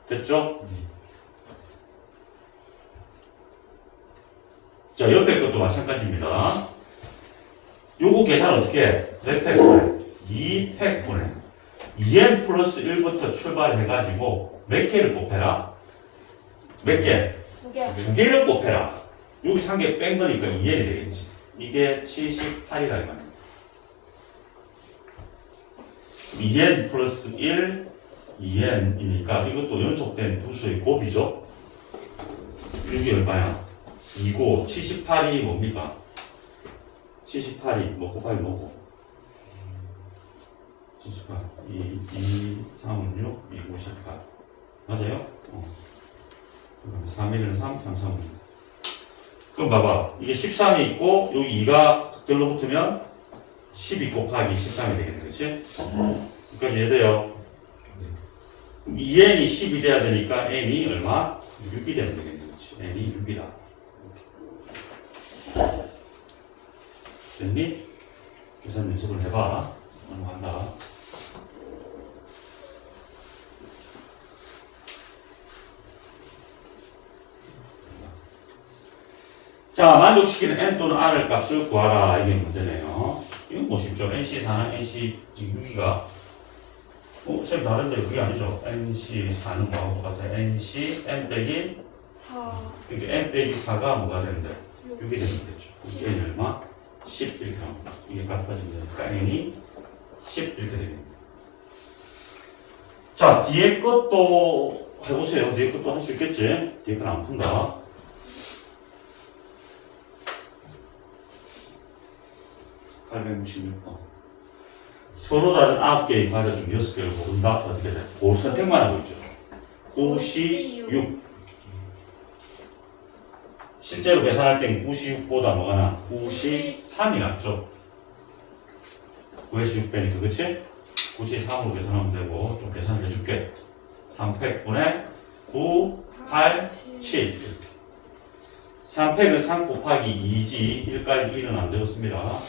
됐죠? 자, 옆에 것도 마찬가지입니다. 요거 계산 어떻게 해? 몇 팩분해? 2팩분해. 2n 플러스 1부터 출발해가지고 몇 개를 곱해라? 몇 개? 2개. 2개를 곱해라. 여기서 한 개 뺀 거니까 2n이 되겠지. 이게 78이다 이 말이야. 2n 플러스 1, 2n이니까 이것도 연속된 두 수의 곱이죠. 이게 얼마야? 2고 78이 뭡니까? 78이 뭐 곱하기 뭐고? 78 2, 3, 6, 2, 9, 18 맞아요? 3, 1은 3, 3, 3은 그럼 봐봐 이게 13이 있고 여기 2가 극들로 붙으면 12 곱하기 13이 되겠네 그치? 여기까지 이해돼요? 2n이 10이 돼야 되니까 n이 얼마? 6이 되면 되겠네 그치? n이 6이다 됐니? 계산 연습을 해봐. 넘어간다. 자, 만족시키는 n 또는 r의 값을 구하라. 이게 문제네요. 이건 뭐 쉽죠? NC4는 NC 지금 6기가 쌤 다른데 그게 아니죠. NC4는 뭐하고 똑같아요? NC n 빼기 4. 그러니까 n 빼기 4가 뭐가 되는데? 6이 되면 되죠. 이게 얼마? 10 이렇게 나옵니다. 이게 같아지면 되니까 n이 10 이렇게 됩니다. 자, 뒤에 것도 해보세요. 뒤에 것도 할 수 있겠지? 뒤에 건 안 푼다. 서로 다른 9개의 과자 중 6개를 고른다. 어떻게 돼? 그 선택만 하고 있죠. 96. 실제로 계산할 땐 96보다 뭐가 나? 93이 낫죠. 9에서 6 빼니까, 그치? 93으로 계산하면 되고, 좀 계산을 해줄게. 3팩분의 9, 8, 7. 3팩은 3 곱하기 2지, 1까지 1은 안 되었습니다.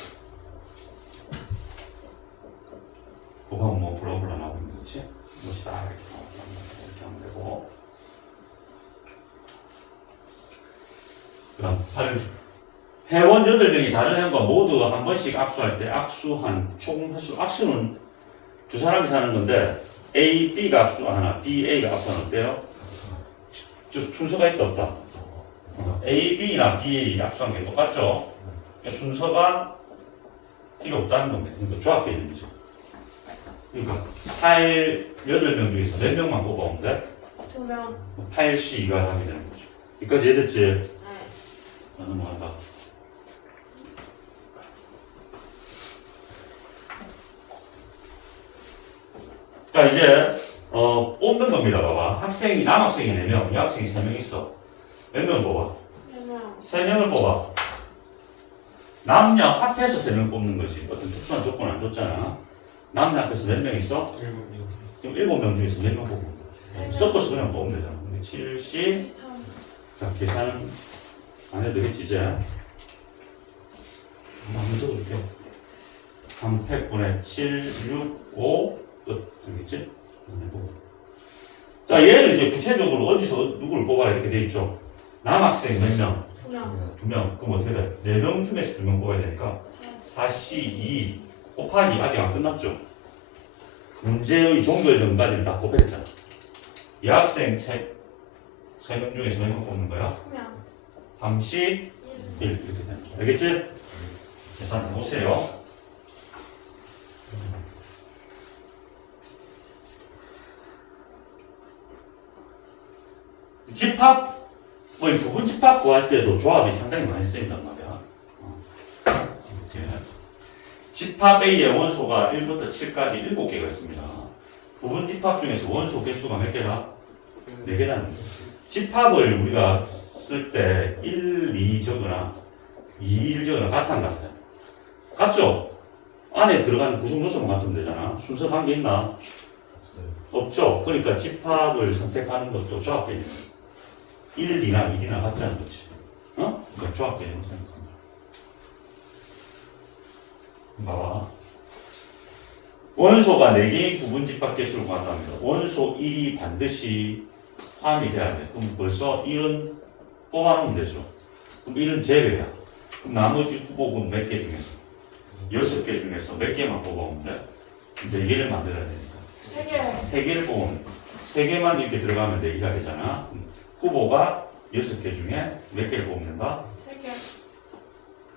그거 뭐 블러블러 나오고 있는 거지? 이것이 다 이렇게 하면 되고. 그 다음, 회원 8명이 다른 회원과 모두 한 번씩 악수할 때 악수한 총 횟수, 악수는 두 사람이 사는 건데 A, B가 악수하나 B, A가 악수하는 어때요? 순서가 있다 없다? A, B나 B, A 악수한 게 똑같죠? 순서가 필요 없다는 겁니다. 그러니까 조합 개념이죠. 그러니까 8명 중에서 4명만 뽑아오면 돼? 2명. 8C가 하게 되는 거죠. 여기까지 이해됐지? 네. 넘어간다. 자, 이제 뽑는 겁니다. 봐봐. 남학생이 4명, 여학생이 3명 있어. 몇 명 뽑아? 3명. 3명을 뽑아. 남녀 합해서 3명 뽑는 거지. 어떤 특수한 조건 안 줬잖아. 남녀 합해서 몇 명 있어? 7명. 7명 중에서 4명 뽑는 거야. 섞어서 그냥 뽑으면 되잖아. 70. 3. 자, 계산은 안 해도 되겠지, 이제. 한번 적어줄게. 3팩분의 7, 6, 5, 끝. 되겠지? 자, 얘를 이제 구체적으로 어디서 누구를 뽑아야 이렇게 돼 있죠? 남학생 몇 명? 2명. 2명. 그럼 어떻게 돼? 4명 중에서 2명 뽑아야 되니까 4C 2 곱하기 아직 안 끝났죠? 문제의 종결 전까지는 다 곱했잖아. 여학생 3명 중에서 몇 명 뽑는 거야? 1명. 3C 1 이렇게 되는 거야. 알겠지? 계산해 보세요. 집합, 뭐 부분 집합 구할 때도 조합이 상당히 많이 쓰인단 말이야. 이렇게. 집합 A의 원소가 1부터 7까지 7개가 있습니다. 부분 집합 중에서 원소 개수가 몇 개다? 4개라는 거죠. 집합을 우리가 쓸 때 1, 2 적으나 2, 1 적으나 같아 안 같아요? 같죠? 안에 들어가는 구성 요소만 같으면 되잖아. 순서 관계 있나? 없죠. 그러니까 집합을 선택하는 것도 조합 개념. 1, 2나 1이나 같자는 거지. 어? 그러니까 조합 개념을 생각합니다. 봐봐. 원소가 4개의 부분 집합 개수를 구한답니다. 원소 1이 반드시 포함이 돼야 돼. 그럼 벌써 1은 뽑아놓으면 되죠. 그럼 1은 제외야. 그럼 나머지 후보군 몇 개 중에서? 6개 중에서 몇 개만 뽑아오면 돼? 4개를 만들어야 되니까. 3개를 뽑으면 3개만 이렇게 들어가면 4개가 되잖아. 후보가 6개 중에 몇 개를 뽑으면 된다? 3개.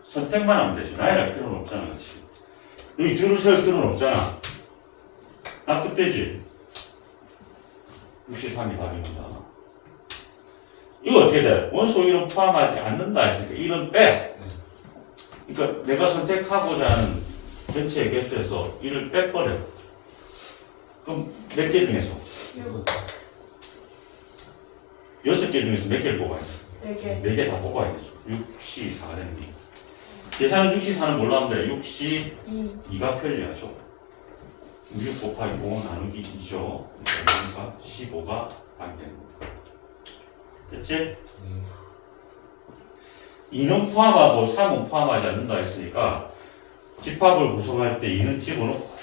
선택만 하면 되죠. 나열할 필요는 없잖아. 그렇지? 여기 줄을 세울 필요는 없잖아. 납득되지? 63이 답입니다. 이거 어떻게 돼? 원소 1은 포함하지 않는다 했으니까 1은 빼. 그러니까 내가 선택하고자 하는 전체 개수에서 1을 빼버려. 그럼 몇 개 중에서? 6개 중에서 몇 개를 뽑아야 돼? 4개. 4개 다 뽑아야 되죠. 6C 4가 되는 게. 계산은 6C 4는 뭘로 하면 돼? 6C 2가 편리하죠. 6 곱하기 5 나누기 2죠. 그러니까 15가 안 되는 거야. 됐지? 2는 포함하고 3은 포함하지 않는다 했으니까 집합을 구성할 때 2는 집어넣고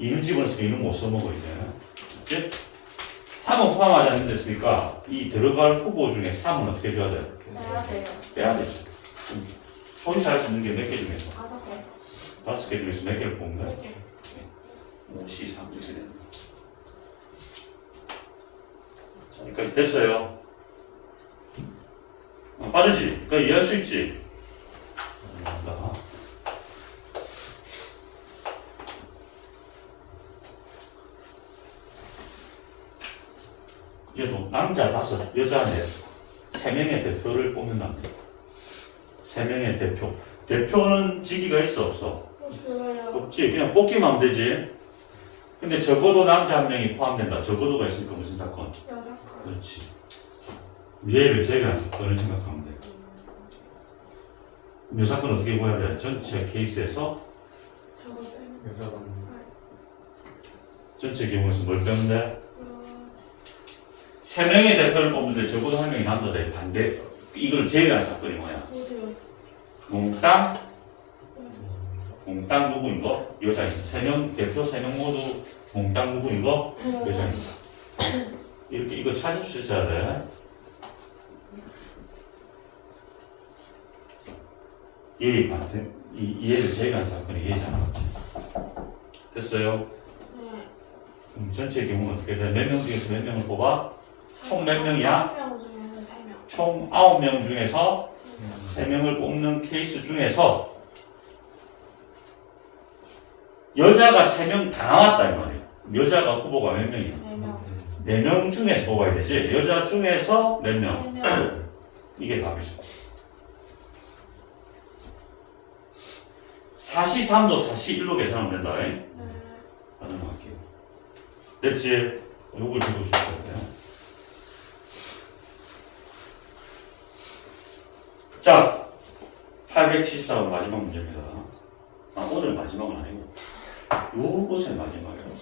2는 집어넣어서 2는 못 써먹어 이제. 됐지? 3은 포함하지 않는다 했으니까 이 들어갈 후보 중에 3은 어떻게 해줘야 돼? 빼야 돼요. 빼야 되죠. 초이스할 수 있는 게 몇 개 중에서? 5개. 5개 중에서 몇 개를 뽑는 거야? 3개. 5, C, 3 이렇게 되는 거야. 자, 여기까지 됐어요. 빠르지? 그러니까 이해할 수 있지? 난다. 남자 5, 여자 4, 3명의 대표를 뽑는답니다. 3명의 대표. 대표는 직위가 있어 없어? 없어요. 없지. 그냥 뽑기만 하면 되지. 근데 적어도 남자 1명이 포함된다. 적어도가 있으니까 무슨 사건? 여사건. 그렇지. 미래를 제외한 사건을 생각하면 돼. 이 사건은 어떻게 보여야 돼? 전체 케이스에서 적었어요. 여자분 전체 경우에서 뭘 빼는데? 3명의 대표를 뽑는데 적어도 1명이 남자다. 반대. 이걸 제외한 사건이 뭐야? 모두 여자. 몽땅 누구인 거? 여자입니다. 3명 대표 3명 모두 몽땅 누구인 거? 여자입니다. 이렇게 이거 찾을 수 있어야 돼. 얘 같은 얘를 제외한 사건이 얘잖아. 맞지? 됐어요? 네. 전체 경우는 어떻게 돼? 몇 명 중에서 몇 명을 뽑아? 총 몇 명이야? 1명 중에서 3명. 총 9명 중에서 3명을 뽑는 케이스 중에서 여자가 3명 다 나왔다 이 말이야. 여자가 후보가 몇 명이야? 4명. 4명 중에서 뽑아야 되지. 여자 중에서 몇 명? 3명. 이게 답이죠. 4시 3도 4시 1로 계산하면 된다. 네. 가정할게요. 됐지? 요걸 적어주셔야 돼요. 자, 874번 마지막 문제입니다. 아, 오늘 마지막은 아니고 요것의 마지막이에요.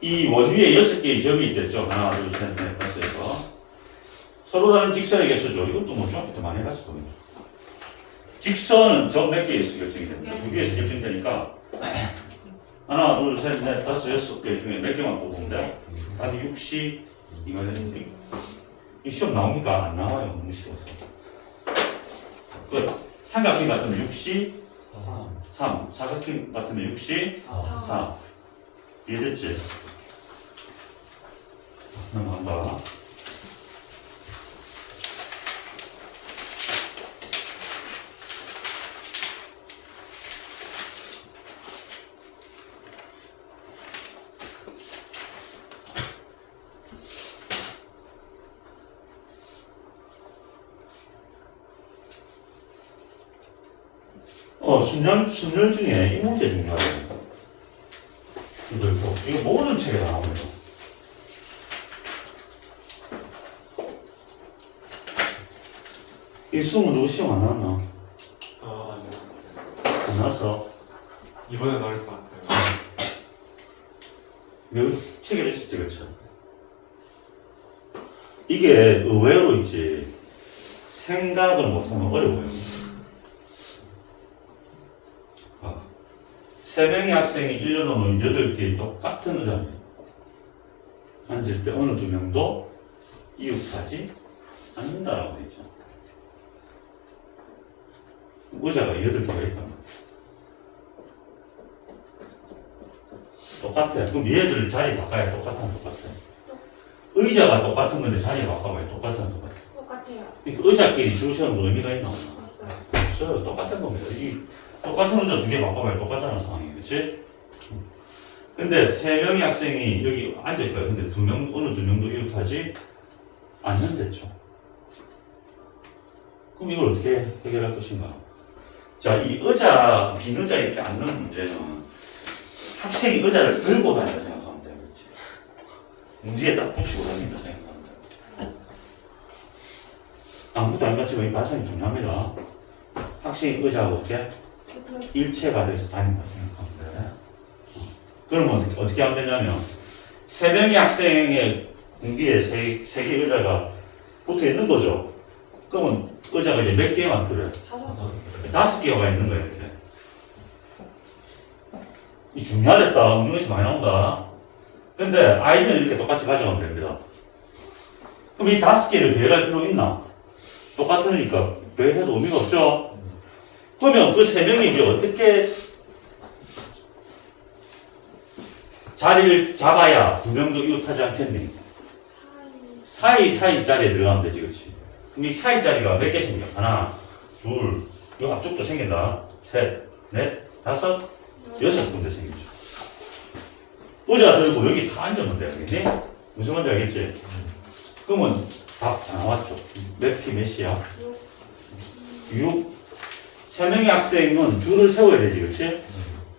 이 원위에 6개의 점이 있겠죠. 하나, 둘, 셋, 넷, 다섯, 여섯. 서로 다른 직선의 개수죠. 이것도 뭐 중학교 때 많이 해봤을 겁니다. 직선은 점 몇 개에서 결정이 됩니다. 2개에서 결정되니까 하나, 둘, 셋, 넷, 다섯, 6개 중에 몇 개만 뽑으면 돼. 아주 6시 이거 되는데 이 시험 나옵니까? 안 나와요. 너무 쉬워서. 끝. 삼각형 같으면 6시 3. 사각형 같으면 6시 4. 이해됐지? 넘어간다. 순열 중에 이 문제 중요하다. 이거 모든 책에 다 나오네요. 이 수능 누구 시험 안 나왔나? 안 나왔어? 이번에 나올 것 같아요. 여기 책에 있었지, 그쵸? 이게 의외로 있지. 생각을 못하면 어려워요. 3명의 학생이 1년 오면 8개의 똑같은 의자에 앉을 때 어느 2명도 이웃하지 않는다라고 되어 있죠. 의자가 8개가 있단 말이야. 똑같아. 그럼 얘들 자리 바꿔야 똑같아. 의자가 똑같은 건데 자리 바꿔봐야 똑같아. 똑같아요. 그러니까 의자끼리 줄 세우는 거 의미가 있나? 맞아요. 없어요. 똑같은 겁니다. 이 똑같은 의자 2개 바꿔봐야 똑같잖아, 상황이. 그치? 근데 3명의 학생이 여기 앉을까요? 근데 어느 2명도 이웃하지 않는댔죠. 그럼 이걸 어떻게 해결할 것인가? 자, 이 의자, 빈 의자 이렇게 앉는 문제는 학생이 의자를 들고 다닌다 생각하면 돼요. 그렇지? 문제에 딱 붙이고 다닌다 생각하면 돼요. 아무것도 안 같지만 이 발상이 중요합니다. 학생이 의자하고 어떻게? 일체가 돼서 다닌다 생각하면 돼. 그러면 어떻게 하면 되냐면 3명의 학생의 공기에 3개의 의자가 붙어 있는 거죠. 그러면 의자가 이제 몇 개만 필요해? 5개가 있는 거야, 이렇게. 이 중요하겠다. 운동에서 많이 나온다. 근데 아이디는 이렇게 똑같이 가져가면 됩니다. 그럼 이 5개를 배열할 필요 있나? 똑같으니까 배열해도 의미가 없죠? 그러면 그 3명이 이제 어떻게 자리를 잡아야 2명도 이웃하지 않겠니? 사이 자리에 들어가면 되지, 그렇지? 그럼 이 사이 자리가 몇 개 생겨? 하나, 둘, 이 앞쪽도 생긴다. 셋, 넷, 다섯, 6군데 생기죠. 의자 들고 여기 다 앉으면 돼. 알겠니? 무슨 말인지 알겠지? 그러면 답 다 나왔죠. 몇 피 몇이야? 6. 3명의 학생은 줄을 세워야 되지, 그렇지?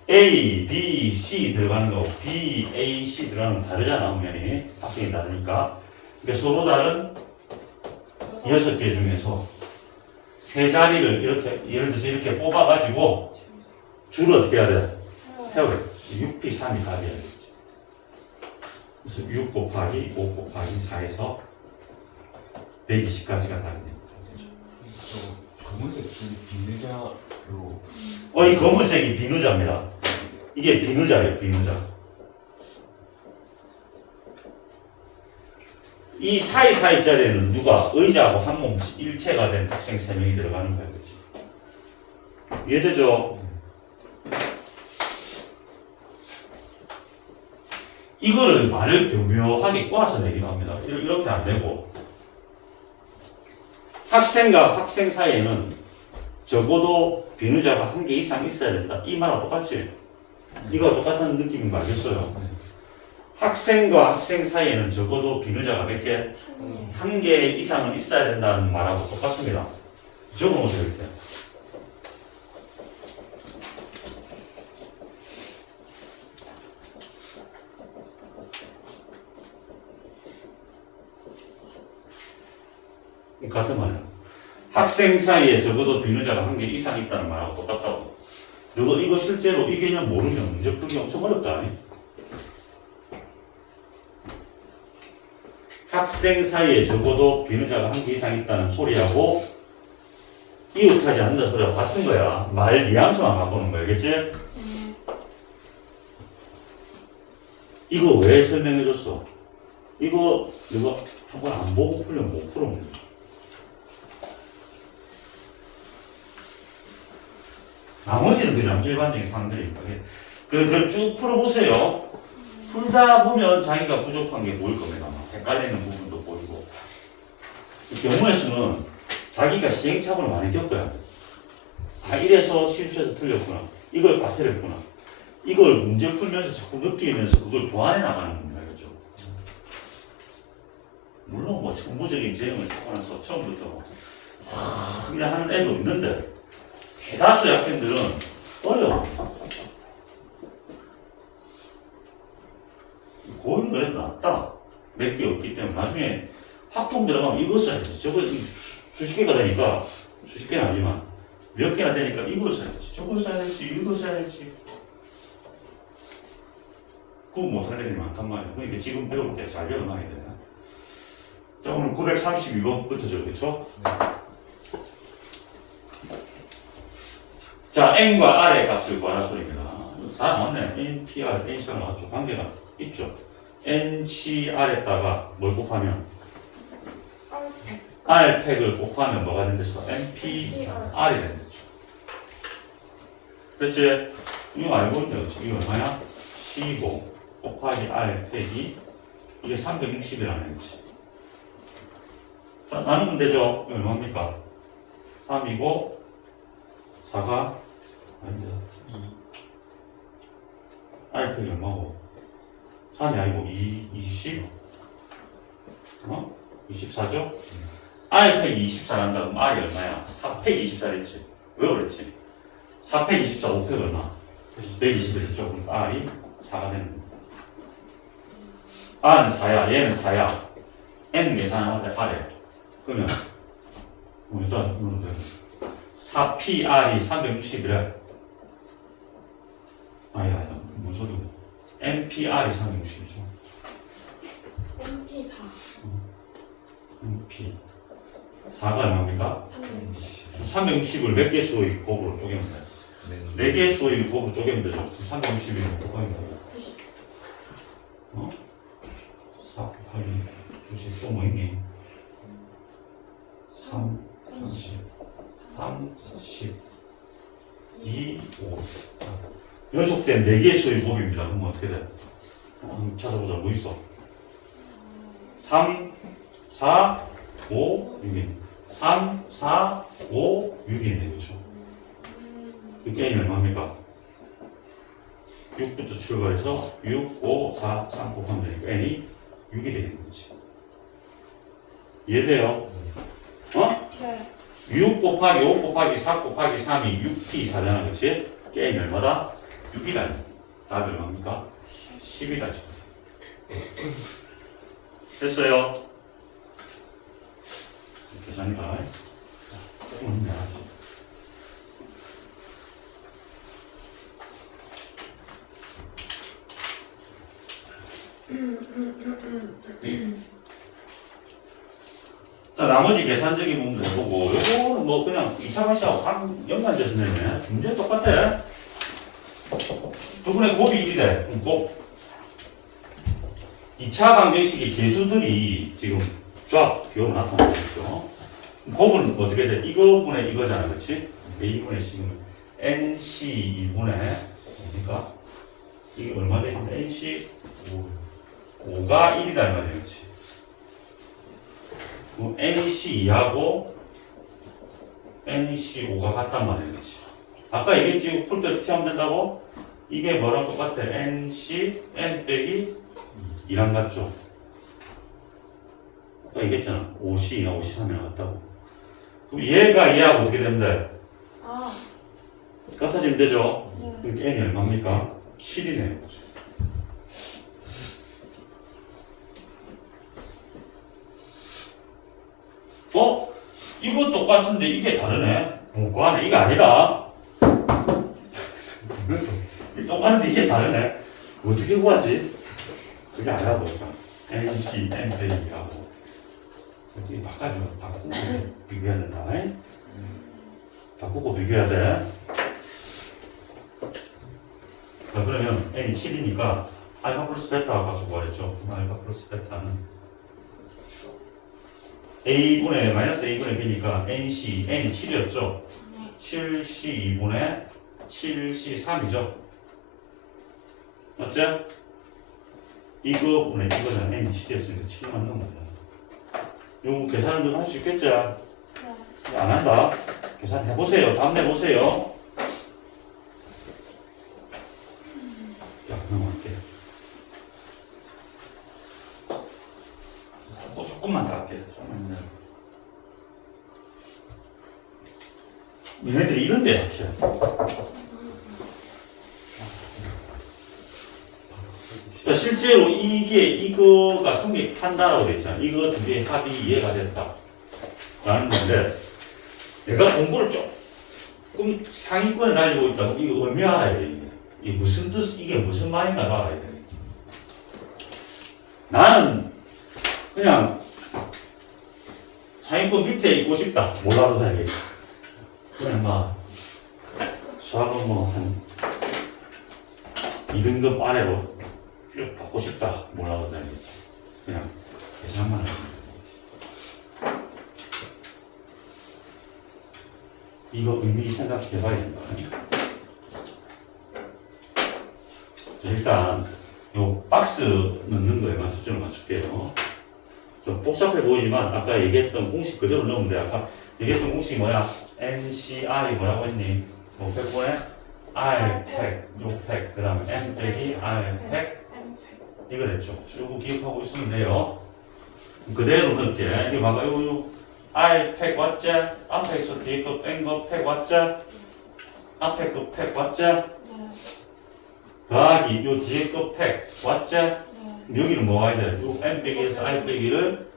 A, B, C 들어가는 거고 B, A, C 들어가는 건 다르잖아, 엄연히. 학생이 다르니까. 그러니까 서로 다른 6개 중에서 세 자리를 이렇게, 예를 들어서 이렇게 뽑아가지고 줄을 어떻게 해야 돼? 세워야 돼. 6P 3이 답이야. 그래서 6 곱하기 5 곱하기 4에서 120까지가 답이 됩니다. 저 검은색 줄이 비느자로 이 검은색이 비누자입니다. 이게 비누자예요, 비누자. 이 사이사이 자리에는 누가 의자하고 한 몸 일체가 된 학생 3명이 들어가는 거예요, 그렇지? 이해되죠? 이거를 말을 교묘하게 꼬아서 내기도 합니다. 이렇게 안 되고 학생과 학생 사이에는 적어도 비누자가 1개 이상 있어야 된다. 이 말하고 똑같지? 이거 똑같은 느낌인 거 알겠어요? 학생과 학생 사이에는 적어도 비누자가 몇 개? 1개 이상은 있어야 된다는 말하고 똑같습니다. 적어놓으세요, 이렇게. 같은 말이야. 학생 사이에 적어도 비누자가 1개 이상 있다는 말하고 똑같다고. 너 이거 실제로 이 개념 모르면 문제 풀기 엄청 어렵다. 아니? 학생 사이에 적어도 비누자가 1개 이상 있다는 소리하고 이웃하지 않는다 소리하고 같은 거야. 말 뉘앙스만 바꾸는 거야. 알겠지? 이거 왜 설명해줬어? 이거 한번 안 보고 풀면 못 풀어먹는 나머지는 그냥 일반적인 사람들이니까. 그걸 쭉 풀어보세요. 풀다 보면 자기가 부족한 게 보일 겁니다. 헷갈리는 부분도 보이고. 경우의 수는 자기가 시행착오를 많이 겪어야 돼. 이래서 실수해서 틀렸구나. 이걸 과태료했구나. 이걸 문제 풀면서 자꾸 느끼면서 그걸 보완해 나가는 겁니다. 그죠? 물론 뭐 정보적인 재능을 타고나서 처음부터 그냥 하는 애도 있는데 대다수의 학생들은 어려워. 고인 그래도 낫다. 몇 개 없기 때문에 나중에 확통 들어가면 이거 써야지. 저거 수십 개가 되니까 수십 개는 아니지만 몇 개나 되니까 이걸 써야지. 저걸 써야지. 이걸 써야지. 그거 못할 애들이 많단 말이야. 그러니까 지금 배울 때 잘 배워놔야 돼. 자, 오늘 932번부터죠. 그쵸? 네. 자, n과 r의 값을 구하라 소리입니다. 다 나왔네. n, p, r, n, c가 나왔죠. 관계가 있죠. n, c, r에다가 뭘 곱하면 r 팩을 곱하면 뭐가 된댔어? n, p, r이 된댔죠. 그렇지? 이거 알고 있는데 이거 얼마야? 15 곱하기 r 팩이 이게 360이라는 거지. 자, 나누면 되죠? 이거 얼마입니까? 3이고 4가 아닙니다. r팩이 얼마고? 3이 아니고 20? 24죠? r팩이 24란다. 그럼 r이 얼마야? 4팩 24랬지. 왜 그랬지? 4팩 24, 5팩 얼마? 120이랬죠. 그럼 r이 4가 되는 거야. r은 4야. 얘는 4야. n 계산하는데 r에. 그러면 일단 누르면 돼. 4PR이 360이래. 아니다. 뭔 소리야. NPR이 360이죠. NP4 NP 4가 얼마입니까? 360을 몇 개 수의 곱으로 쪼개면 돼. 4개 수의 곱으로 쪼개면 되죠. 360이면 곱하기 뭐고? 4 곱하기 90 또 뭐 있니? 3, 30 3, 10 2, 5 연속된 4개 수의 곱입니다. 그럼 어떻게 돼? 찾아보자. 뭐 있어? 3, 4, 5, 6인 3, 4, 5, 6이네. 그렇죠? 이 게임이 얼마입니까? 6부터 출발해서 6, 5, 4, 3 곱하면 되니까 n이 6이 되는 거지. 이해돼요? 어? 네. 6 곱하기 5 곱하기 4 곱하기 3이 6p 4잖아, 그치? n이 얼마다? 6이다. 답이 얼마입니까? 10이다. 됐어요? 계산이다. 조금 나아지. 자, 나머지 계산적인 부분도 해보고, 요거는 뭐 그냥 2차 방식하고 연관돼서 내네. 문제 똑같아. 두 분의 곱이 1이래. 곱. 2차 방정식의 계수들이 지금 조합 비교로 나타나고 있죠. 곱은 어떻게 돼? 이거분의 이거잖아, 그렇지? A분의 지금 NC 2분의 그러니까 이게 얼마 되는데? NC 5가 1이다 이 말이야, 그렇지? 그럼 NC 2하고 NC 5가 같단 말이야, 그렇지? 아까 얘기했지, 풀 때 어떻게 하면 된다고? 이게 뭐랑 똑같아? NC N 빼기 2랑 같죠? 아까 얘기했잖아. 5C나 5C3이랑 같다고. 그럼 얘가 얘하고 어떻게 되면 돼? 아, 같아지면 되죠? 네. 그러니까 n이 얼마입니까? 7이네요. 어? 이거 똑같은데 이게 다르네? 뭐가네? 이거 아니다. 이 똑같은데 이게 다르네? 어떻게 구하지? 그게 알아보자. NC, NP라고. 어떻게 바꾸고 비교해야 된다. 바꾸고 비교해야 돼. 자, 그러면 n이 7이니까 알파 플러스 베타 값을 구하랬죠. 알파 플러스 베타는 a분의 마이너스 a분의 b니까 nc, n이 7이었죠. 7c 2분의 7c 3이죠. 맞죠? 이거분의 이거잖아. n이 7이었으니까 7만 넣은 거잖아. 요 계산을 좀 할 수 있겠죠? 네. 안 한다. 계산해보세요. 답 내보세요. 자, 넘어갈게. 조금만 더 할게. 조금만 더. 얘네들이 이런 데 약해. 자, 실제로 이거가 성립한다라고 됐잖아. 이거 두 개의 합이 이해가 됐다. 라는 건데, 내가 공부를 조금 상위권에 날리고 있다고 이거 의미 알아야 돼. 이게 무슨 뜻, 이게 무슨 말인가 알아야 돼. 나는 그냥 상위권 밑에 있고 싶다. 몰라도 되겠다. 그냥 막 수학은 뭐 한 2등급 아래로 쭉 받고 싶다. 몰라도 되겠지. 그냥 계산만 하면 되겠지. 이거 의미 생각해봐야 된다. 자, 일단 요 박스 넣는 거에만 초점을 맞출게요. 좀 복잡해 보이지만 아까 얘기했던 공식 그대로 넣으면 돼. 아까 얘기했던 공식이 뭐야? NCR이 뭐라고 했니? 뭐 100분의 R 팩, 요 팩, 그 다음에 N 빼기 R 팩 이거 됐죠. 요거 기억하고 있으면 돼요. 그대로 넣을게. 이거 봐봐. 요 R 팩 왔지? 앞에서 뒤에 거 뺀 거 팩 왔지? 앞에 거 팩 왔지? 네. 더하기 요 뒤에 거 팩 왔지? 네. 여기는 뭐 와야 돼? 요 N 빼기에서 R 빼기를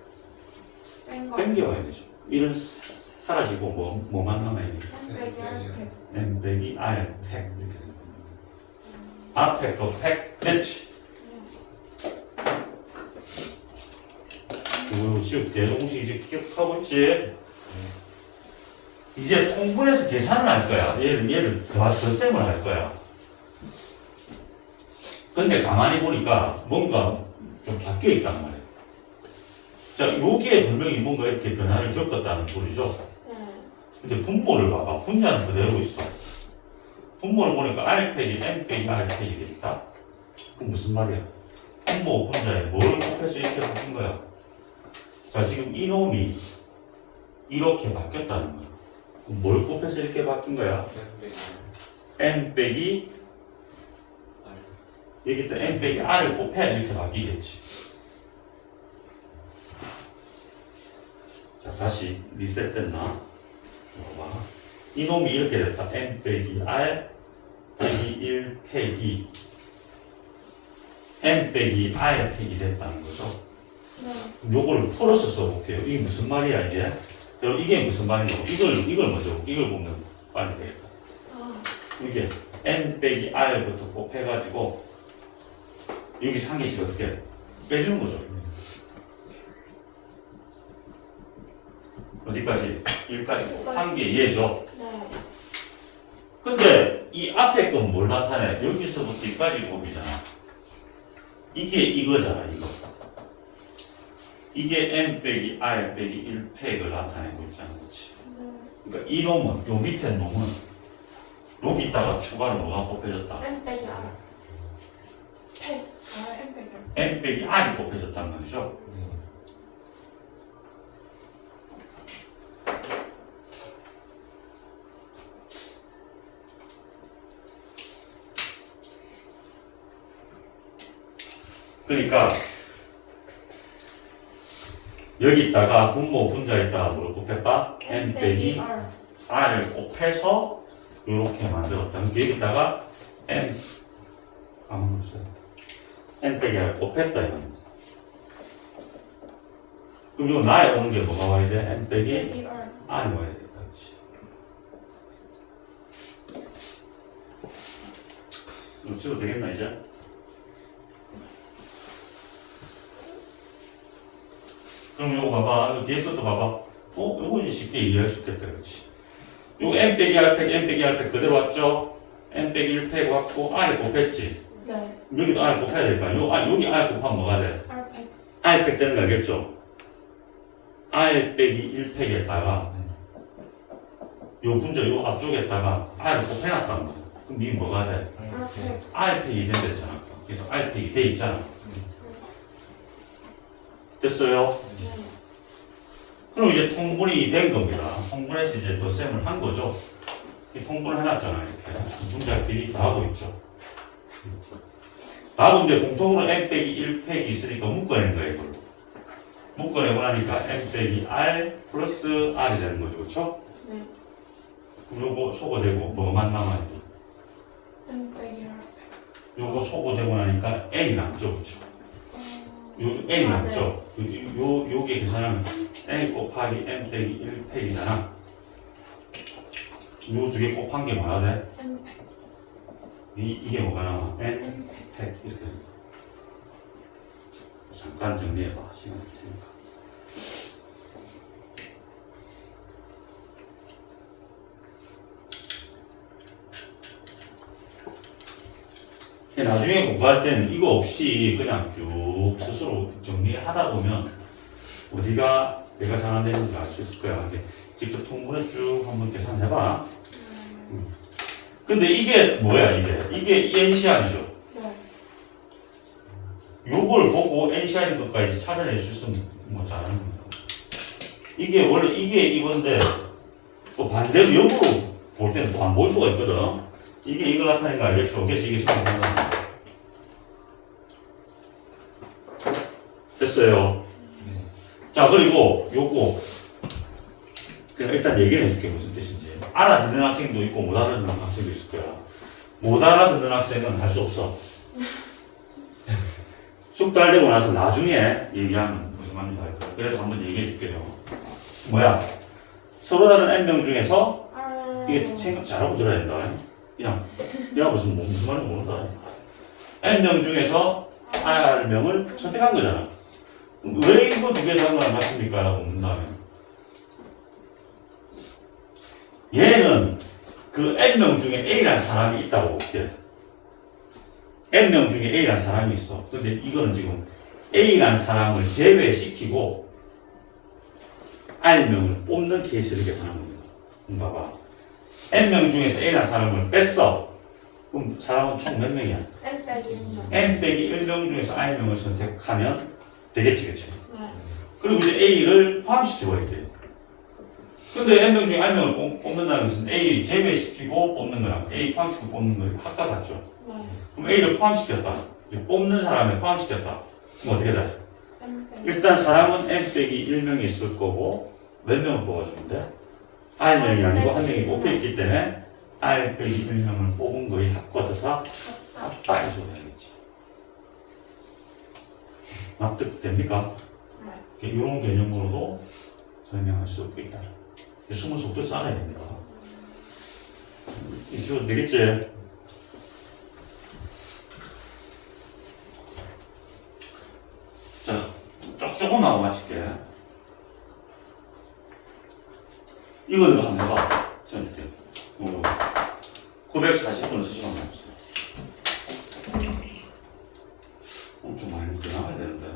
뺀 거. 땡겨와야 되죠. 1은 사라지고 뭐만 남아야 돼? 빼기 알팩. N 빼기 R 팩 이렇게 되는 거예요. 앞에 거 팩 됐지? 이거 지금 대동식 이제 기억하고 있지? 이제 통분해서 계산을 할 거야. 얘를 덧셈을 할 거야. 근데 가만히 보니까 뭔가 좀 바뀌어 있단 말이야. 자, 요게 분명히 뭔가 이렇게 변화를 겪었다는 소리죠. 네. 근데 분모를 봐봐. 분자는 그대로 있어. 분모를 보니까 R 빼기 N 빼기 R 빼기 돼 있다. 그럼 무슨 말이야? 분모 분자에 뭘 곱해서 이렇게 바뀐 거야? 자, 지금 이놈이 이렇게 바뀌었다는 거야. 그럼 뭘 곱해서 이렇게 바뀐 거야? N 빼기 여기다 n 빼기 r을 곱해야 이렇게 바뀌겠지. 자, 다시 리셋됐나? 봐봐. 이놈이 이렇게 됐다. n 빼기 r 빼기 1 팩이 n 빼기 r 팩이 됐다는 거죠. 네. 요걸 풀어서 써볼게요. 이게 무슨 말이야 이게? 그럼 이게 무슨 말인가? 이걸 먼저 이걸 보면 빨리 되겠다. 아, 이게 n 빼기 r부터 곱해가지고 여기서 한 개씩 어떻게 빼주는 거죠. 어디까지? 1까지 한 개 이해죠. 네. 근데 이 앞에 건 뭘 나타내? 여기서부터 여기까지 곱이잖아. 이게 이거잖아, 이거. 이게 n 빼기 r 빼기 1 팩을 나타내고 있잖아, 그렇지? 네. 그러니까 이 놈은, 요 밑에 놈은 여기다가 추가로 뭐가 곱해졌다? n 빼기 r. 팩. 아, n 빼기 r. n 빼기 r이 곱해졌다는 말이죠. 그러니까 여기다가 분모 분자에다가 뭐를 곱했다? n 빼기 r. r을 곱해서 이렇게 만들었다. 그러니까 여기다가 n 까먹었어요. n 빼기 r을 곱했다 이건. 그럼 요 나에 오는 게 뭐가 와야 돼? n 빼기 빼기 r. r이 와야 되겠다. 그렇지? 이거 찍어도 되겠나 이제? 그럼 요거 봐봐. 요 뒤에 것도 봐봐. 요거 이제 쉽게 이해할 수 있겠다. 그렇지? 요거 n 빼기 r 팩, n 빼기 r 팩 그대로 왔죠? n 빼기 1 팩 왔고 r을 곱했지? 네. 여기도 r 곱해야 될까? 여기 r 곱하면 뭐가 돼? r 팩. r 팩 되는 거 알겠죠? r 빼기 1팩에다가 요 분자 요 앞쪽에다가 r을 곱해놨단 말이야. 그럼 이게 뭐가 돼? r 팩. r 팩이 된댔잖아. 그래서 r 팩이 돼 있잖아. 됐어요? 네. 그럼 이제 통분이 된 겁니다. 통분해서 이제 덧셈을 한 거죠. 이 통분을 해놨잖아요. 이렇게. 분자끼리 다 하고 있죠. 다음 이제 공통으로 n 빼기 1 팩이 있으니까 묶어낸 거예요, 이걸로. 묶어내고 나니까 n 빼기 r 플러스 r이 되는 거죠. 그렇죠? 네. 그럼 요거 소거되고 뭐만 남아요? n 빼기 r. 요거 소거되고 나니까 n이 남죠. 그렇죠? 요 n이 남죠. 요게 계산하면 n 곱하기 n 빼기 1 팩이잖아. 요 두 개 곱한 게 뭐가 돼? n 팩. 이게 뭐가 나와? n n 팩. 팩 이렇게. 잠깐 정리해봐. 시간 될 테니까. 나중에 공부할 때는 이거 없이 그냥 쭉 스스로 정리하다 보면 어디가 내가 잘안되는지 알 수 있을 거야. 이게 직접 통분해 쭉 한번 계산해봐. 근데 이게 뭐야 이게 NCR이죠. 네. 요걸 보고 NCR인 것까지 찾아낼 수 있으면 뭐 잘하는 겁니다. 이게 원래 이게 이건데 또 반대로 역으로 볼 때는 또 안 볼 수가 있거든. 이게 이걸 나타내는 거 알겠죠? 그래서 이게 생각난다. 됐어요. 자, 그리고 요거 그냥 일단 얘기를 해줄게. 무슨 뜻인지. 알아듣는 학생도 있고 못 알아듣는 학생도 있을 거야. 못 알아듣는 학생은 할 수 없어. 숙달되고 나서 나중에 얘기하면 무슨 말인지 알 거야. 그래도 한번 얘기해 줄게요. 뭐야? 서로 다른 n명 중에서 r. 이게 생각 잘하고 들어야 된다. 그냥 내가 무슨 말인지 모른다. n명 중에서 r명을 선택한 거잖아. 왜 이거 두 개 다른 거랑 같습니까? 라고 묻는다면 얘는 그 n명 중에 A라는 사람이 있다고 볼게. n명 중에 A라는 사람이 있어. 근데 이거는 지금 A라는 사람을 제외시키고 R명을 뽑는 케이스를 계산하는 겁니다. 봐봐. n명 중에서 A라는 사람을 뺐어. 그럼 사람은 총 몇 명이야? n 빼기 1명. n 빼기 1명 중에서 R명을 선택하면 되겠지, 그치? 네. 그리고 이제 A를 포함시켜버릴게요. 근데 n명 중에 R명을 뽑는다는 것은 A 제외시키고 뽑는 거랑 A 포함시키고 뽑는 거랑 각각 같죠? 네. 그럼 A를 포함시켰다. 이제 뽑는 사람에 포함시켰다. 그럼 어떻게 돼? M 빼기 일단 사람은 n 빼기 1명이 있을 거고 몇 명을 뽑아주는데? r명이 아니고 한 명이 뽑혀있기 때문에 r 빼기 1명을 뽑은 거의 합거져서 같다 이 소리 하겠지. 납득됩니까? 네. 이런 개념으로도 설명할 수 있다. 숨은 속도 쌓아야 됩니다. 이쪽 되겠지? 자, 조금만 맞힐게. 이거는 한번 해봐. 써줄게. 940분을 쓰시면 되겠어요. 좀 많이 더 나와야 되는데.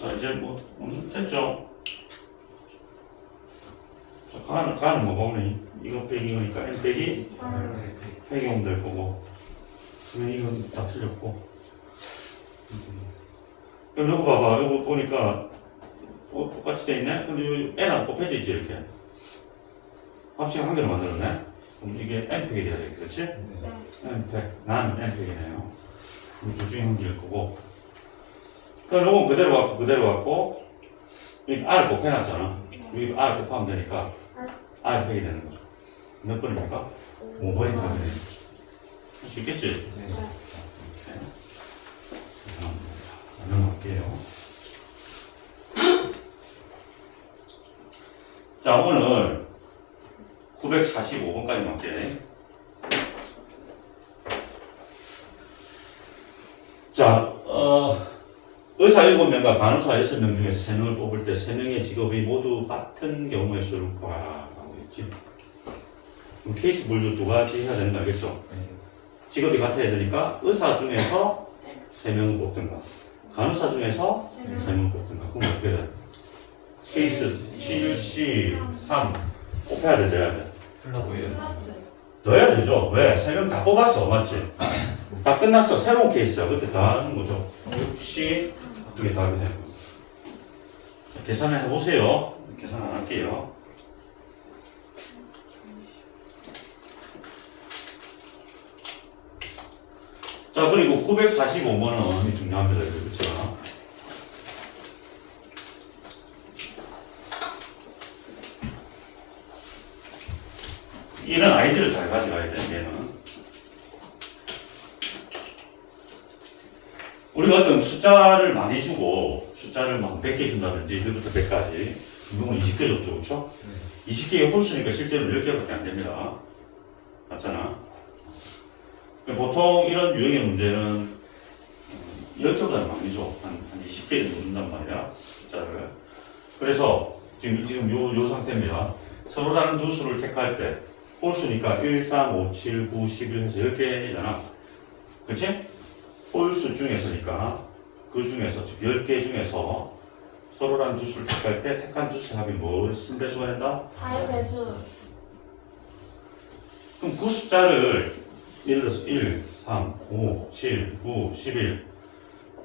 자, 이제 뭐, 됐죠? 자, 가는 뭐가 오니? 이거 빼기 이거니까 n 빼기 빼기 오면 될 거고. 그러면 이건 다 틀렸고. 그럼 요거 봐봐. 요거 보니까 똑같이 돼 있네? 근데 요 n하고 곱해지지, 이렇게. 합식 한 개로 만들었네? 그럼 이게 n팩이 돼야 돼, 그렇지? n팩. 나는 n팩이네요. 둘 중에 한 개일 거고. 그럼 요건 그대로 갖고, 여기 r 곱해놨잖아. 여기 r 곱하면 되니까, r 팩이 되는 거죠. 몇 번입니까? 5번이 되는 거죠. 할 수 있겠지? 네. 넘어갈게요. 자, 오늘 945번까지 맞게. 자, 의사 7명과 간호사 6명 중에서 3명을 뽑을 때 3명의 직업이 모두 같은 경우의 수를 구하라고 했지. 그럼 케이스 분류 2가지 해야 되는 거 알겠죠? 직업이 같아야 되니까 의사 중에서 3명을 뽑든가 간호사 중에서 3명을 뽑든가 그럼 어떻게 돼? 케이스 7, C, 3 뽑혀야 돼, 돼야 돼? 플러스 더 해야 되죠. 왜? 3명 다 뽑았어, 맞지? 다 끝났어. 새로운 케이스야. 그때 다 하는 거죠. 6C 두 개 다 하게 되는 거. 계산을 해보세요. 계산 안 할게요. 자, 그리고 945번은 중요합니다. 그렇죠? 이런 아이디를 잘 가져가야 돼, 얘는. 우리가 어떤 숫자를 많이 주고, 숫자를 막 100개 준다든지, 1부터 100까지. 이건 20개 줬죠, 그렇죠? 20개의 홀수니까 실제로 10개밖에 안 됩니다. 맞잖아? 보통 이런 유형의 문제는 10개보다는 많이 줘. 한 20개 정도 준단 말이야, 숫자를. 그래서 지금 요 상태입니다. 서로 다른 두 수를 택할 때, 홀수니까 1, 3, 5, 7, 9, 11 해서 10개잖아. 그치? 홀수 중에서니까 그 중에서, 즉 10개 중에서 서로 다른 두 수를 택할 때 택한 두 수의 합이 무슨 배수가 된다? 4의 배수 그럼 그 숫자를 예를 들어서 1, 3, 5, 7, 9, 11,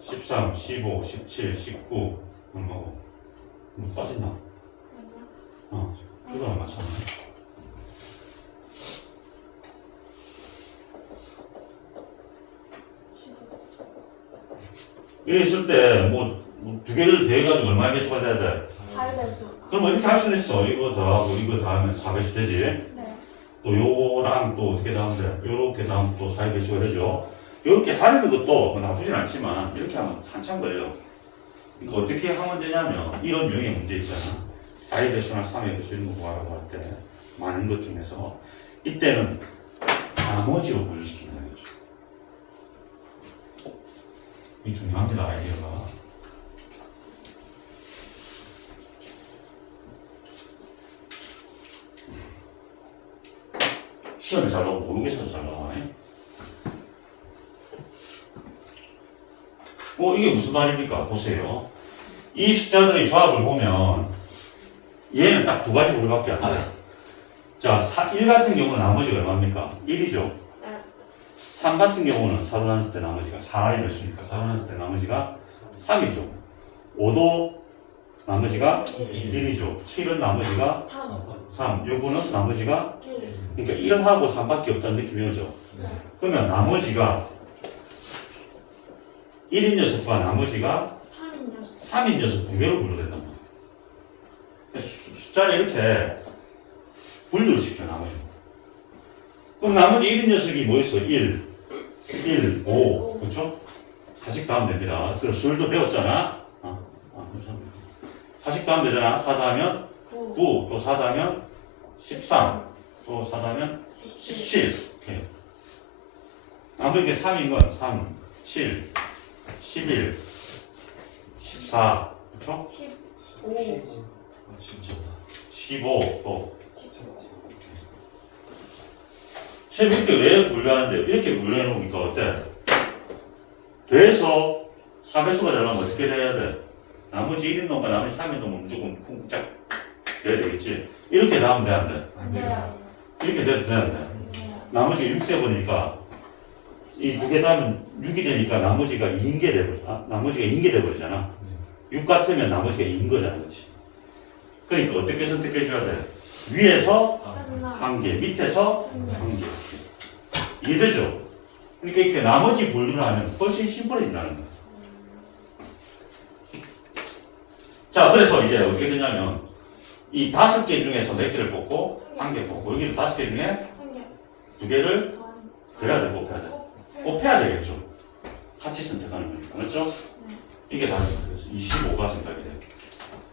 13, 15, 17, 19 뭐 빠졌나? 이거랑 맞췄네. 이래 있을 때 뭐 두 개를 더해가지고 얼마의 배수가 돼야 돼? 8배수. 그럼 이렇게 할 수는 있어. 이거 더하고 이거 더하면 4배수 되지. 네. 또 요거랑 또 어떻게 더하면 돼? 요렇게 더하면 또 4배수가 되죠. 요렇게 하는 것도 나쁘진 않지만 이렇게 하면 한참 걸려. 그러니까 어떻게 하면 되냐면 이런 유형의 문제 있잖아. 4의 배수나 3의 배수 이런 거 구하라고 할 때 많은 것 중에서 이때는 나머지로 분류시킨다는 거죠. 이 중요합니다. 아이디어가. 시험에 잘 나오고 모르겠어서 잘 나와. 이게 무슨 말입니까? 보세요. 이 숫자들의 조합을 보면 얘는 딱 두 가지 부류밖에 안 돼요. 자, 1 같은 경우는 나머지가 얼마입니까? 1이죠. 3 같은 경우는 4로 나눴을 때 나머지가 4이 됐으니까 4로 나눴을 때 나머지가 3이죠. 5도 나머지가 1이죠. 7은 나머지가 3. 요거는 나머지가 1. 그러니까 1하고 3밖에 없다는 느낌이 오죠. 네. 그러면 나머지가 1인 녀석과 나머지가 3인 녀석. 3인 녀석 두 개로 분류된단 말이야. 숫자를 이렇게 분류를 시켜 나머지. 그럼 나머지 1인 녀석이 뭐 있어? 1, 5, 그렇죠? 4씩 더하면 됩니다. 그럼 수열도 배웠잖아. 그렇죠. 4씩 더하면 되잖아. 4 더하면 9, 또 4 더하면 13, 또 4 더하면 17. 오케이. 아무리 이게 3인 건 3, 7, 11, 14, 그렇죠? 15. 15, 또. 쌤 이렇게 왜 분류하는데 이렇게 분류해 놓으니까 어때? 더해서 4배수가 되려면 어떻게 돼야 돼? 나머지 1인 놈과 나머지 3인 놈은 무조건 쿵짝 돼야 되겠지. 이렇게 나오면 돼, 안 돼? 안 돼요. 이렇게 돼도 돼, 안 돼? 안 돼요. 나머지가 6 돼버리니까 이 두 개 다음은 6이 되니까 나머지가 2인 게 돼버려. 나머지가 2인 게 돼버리잖아. 6 같으면 나머지가 2인 거잖아, 그렇지? 그러니까 어떻게 선택해 줘야 돼? 위에서 한 개, 밑에서 한 개. 이해되죠? 그러니까 이렇게 나머지 분류를 하면 훨씬 심플해진다는 거야. 자, 그래서 이제 어떻게 되냐면 이 5개 중에서 몇 개를 뽑고 한 개 뽑고 여기도 5개 중에 한 개. 2개를 그래야 돼, 뽑아야 돼. 뽑혀야 되겠죠. 같이 선택하는 거니까. 맞죠? 이게 다른 거죠. 25가 생각이 돼요.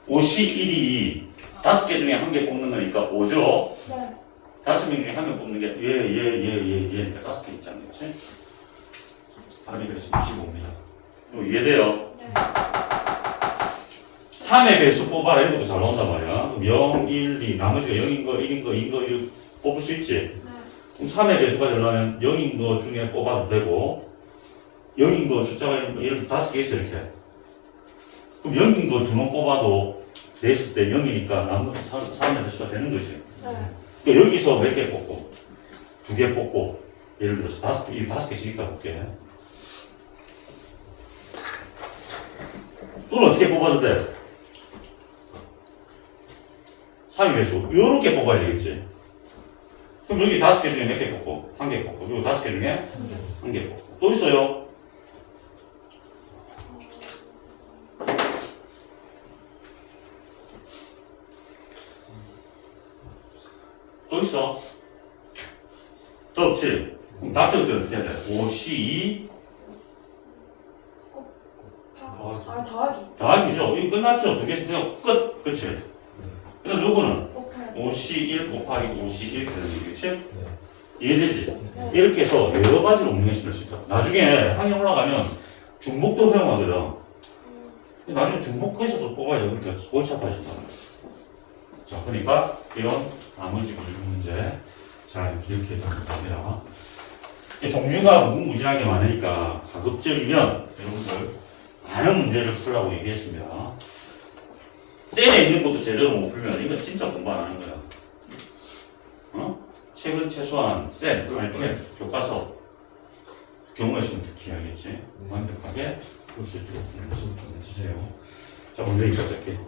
51이 5개 중에 한 개 뽑는 거니까 5죠. 네. 5명 중에 한 명 뽑는 게 얘 5개 있지 않겠지? 답이 그래서 25입니다. 이해돼요? 네. 3의 배수 뽑아라 이런 것도 잘 나온단 말이야. 그럼 0, 1, 2 나머지가 0인 거, 1인 거, 2인 거 이렇게 뽑을 수 있지? 네. 그럼 3의 배수가 되려면 0인 거 중에 뽑아도 되고 0인 거 숫자가 이런 5개 있어 이렇게. 그럼 0인 거 2놈 뽑아도 냈을 때 0이니까 나머지 3의 배수가 되는 거지. 네. 그러니까 여기서 몇 개 뽑고 2개 뽑고 예를 들어서 5개, 5개씩 있다 볼게. 또는 어떻게 뽑아도 돼? 3의 배수 요렇게 뽑아야 되겠지. 그럼 여기 5개 중에 몇 개 뽑고 1개 뽑고 그리고 5개 중에 1개 뽑고 또 있어요. 또 있어. 또 없지? 그럼 답적들 어떻게 해야 돼? 5C2 더하기. 더하기죠. 이거 끝났죠? 2개씩 그냥 끝. 그치? 그럼 요거는 곱해야 돼. 5C1 곱하기 5C1 되는 얘기겠지? 이해되지? 네. 이렇게 해서 여러 가지로 운영해 수 있다. 나중에 학년 올라가면 중복도 허용하거든. 나중에 중복해서도 뽑아야 돼. 그러니까 골치 아파진다. 자, 그러니까 이런 나머지 분류 문제 잘 기억해 두면 됩니다. 종류가 무궁무진하게 많으니까 가급적이면 여러분들 많은 문제를 풀라고 얘기했습니다. 셀에 있는 것도 제대로 못 풀면 이건 진짜 공부 안 하는 거야. 책은 최소한 셀, 알펜, 교과서 경우가 있으면 특히 알겠지. 완벽하게 풀 수 있도록 연습 좀 해주세요. 자, 오늘 여기까지 할게요.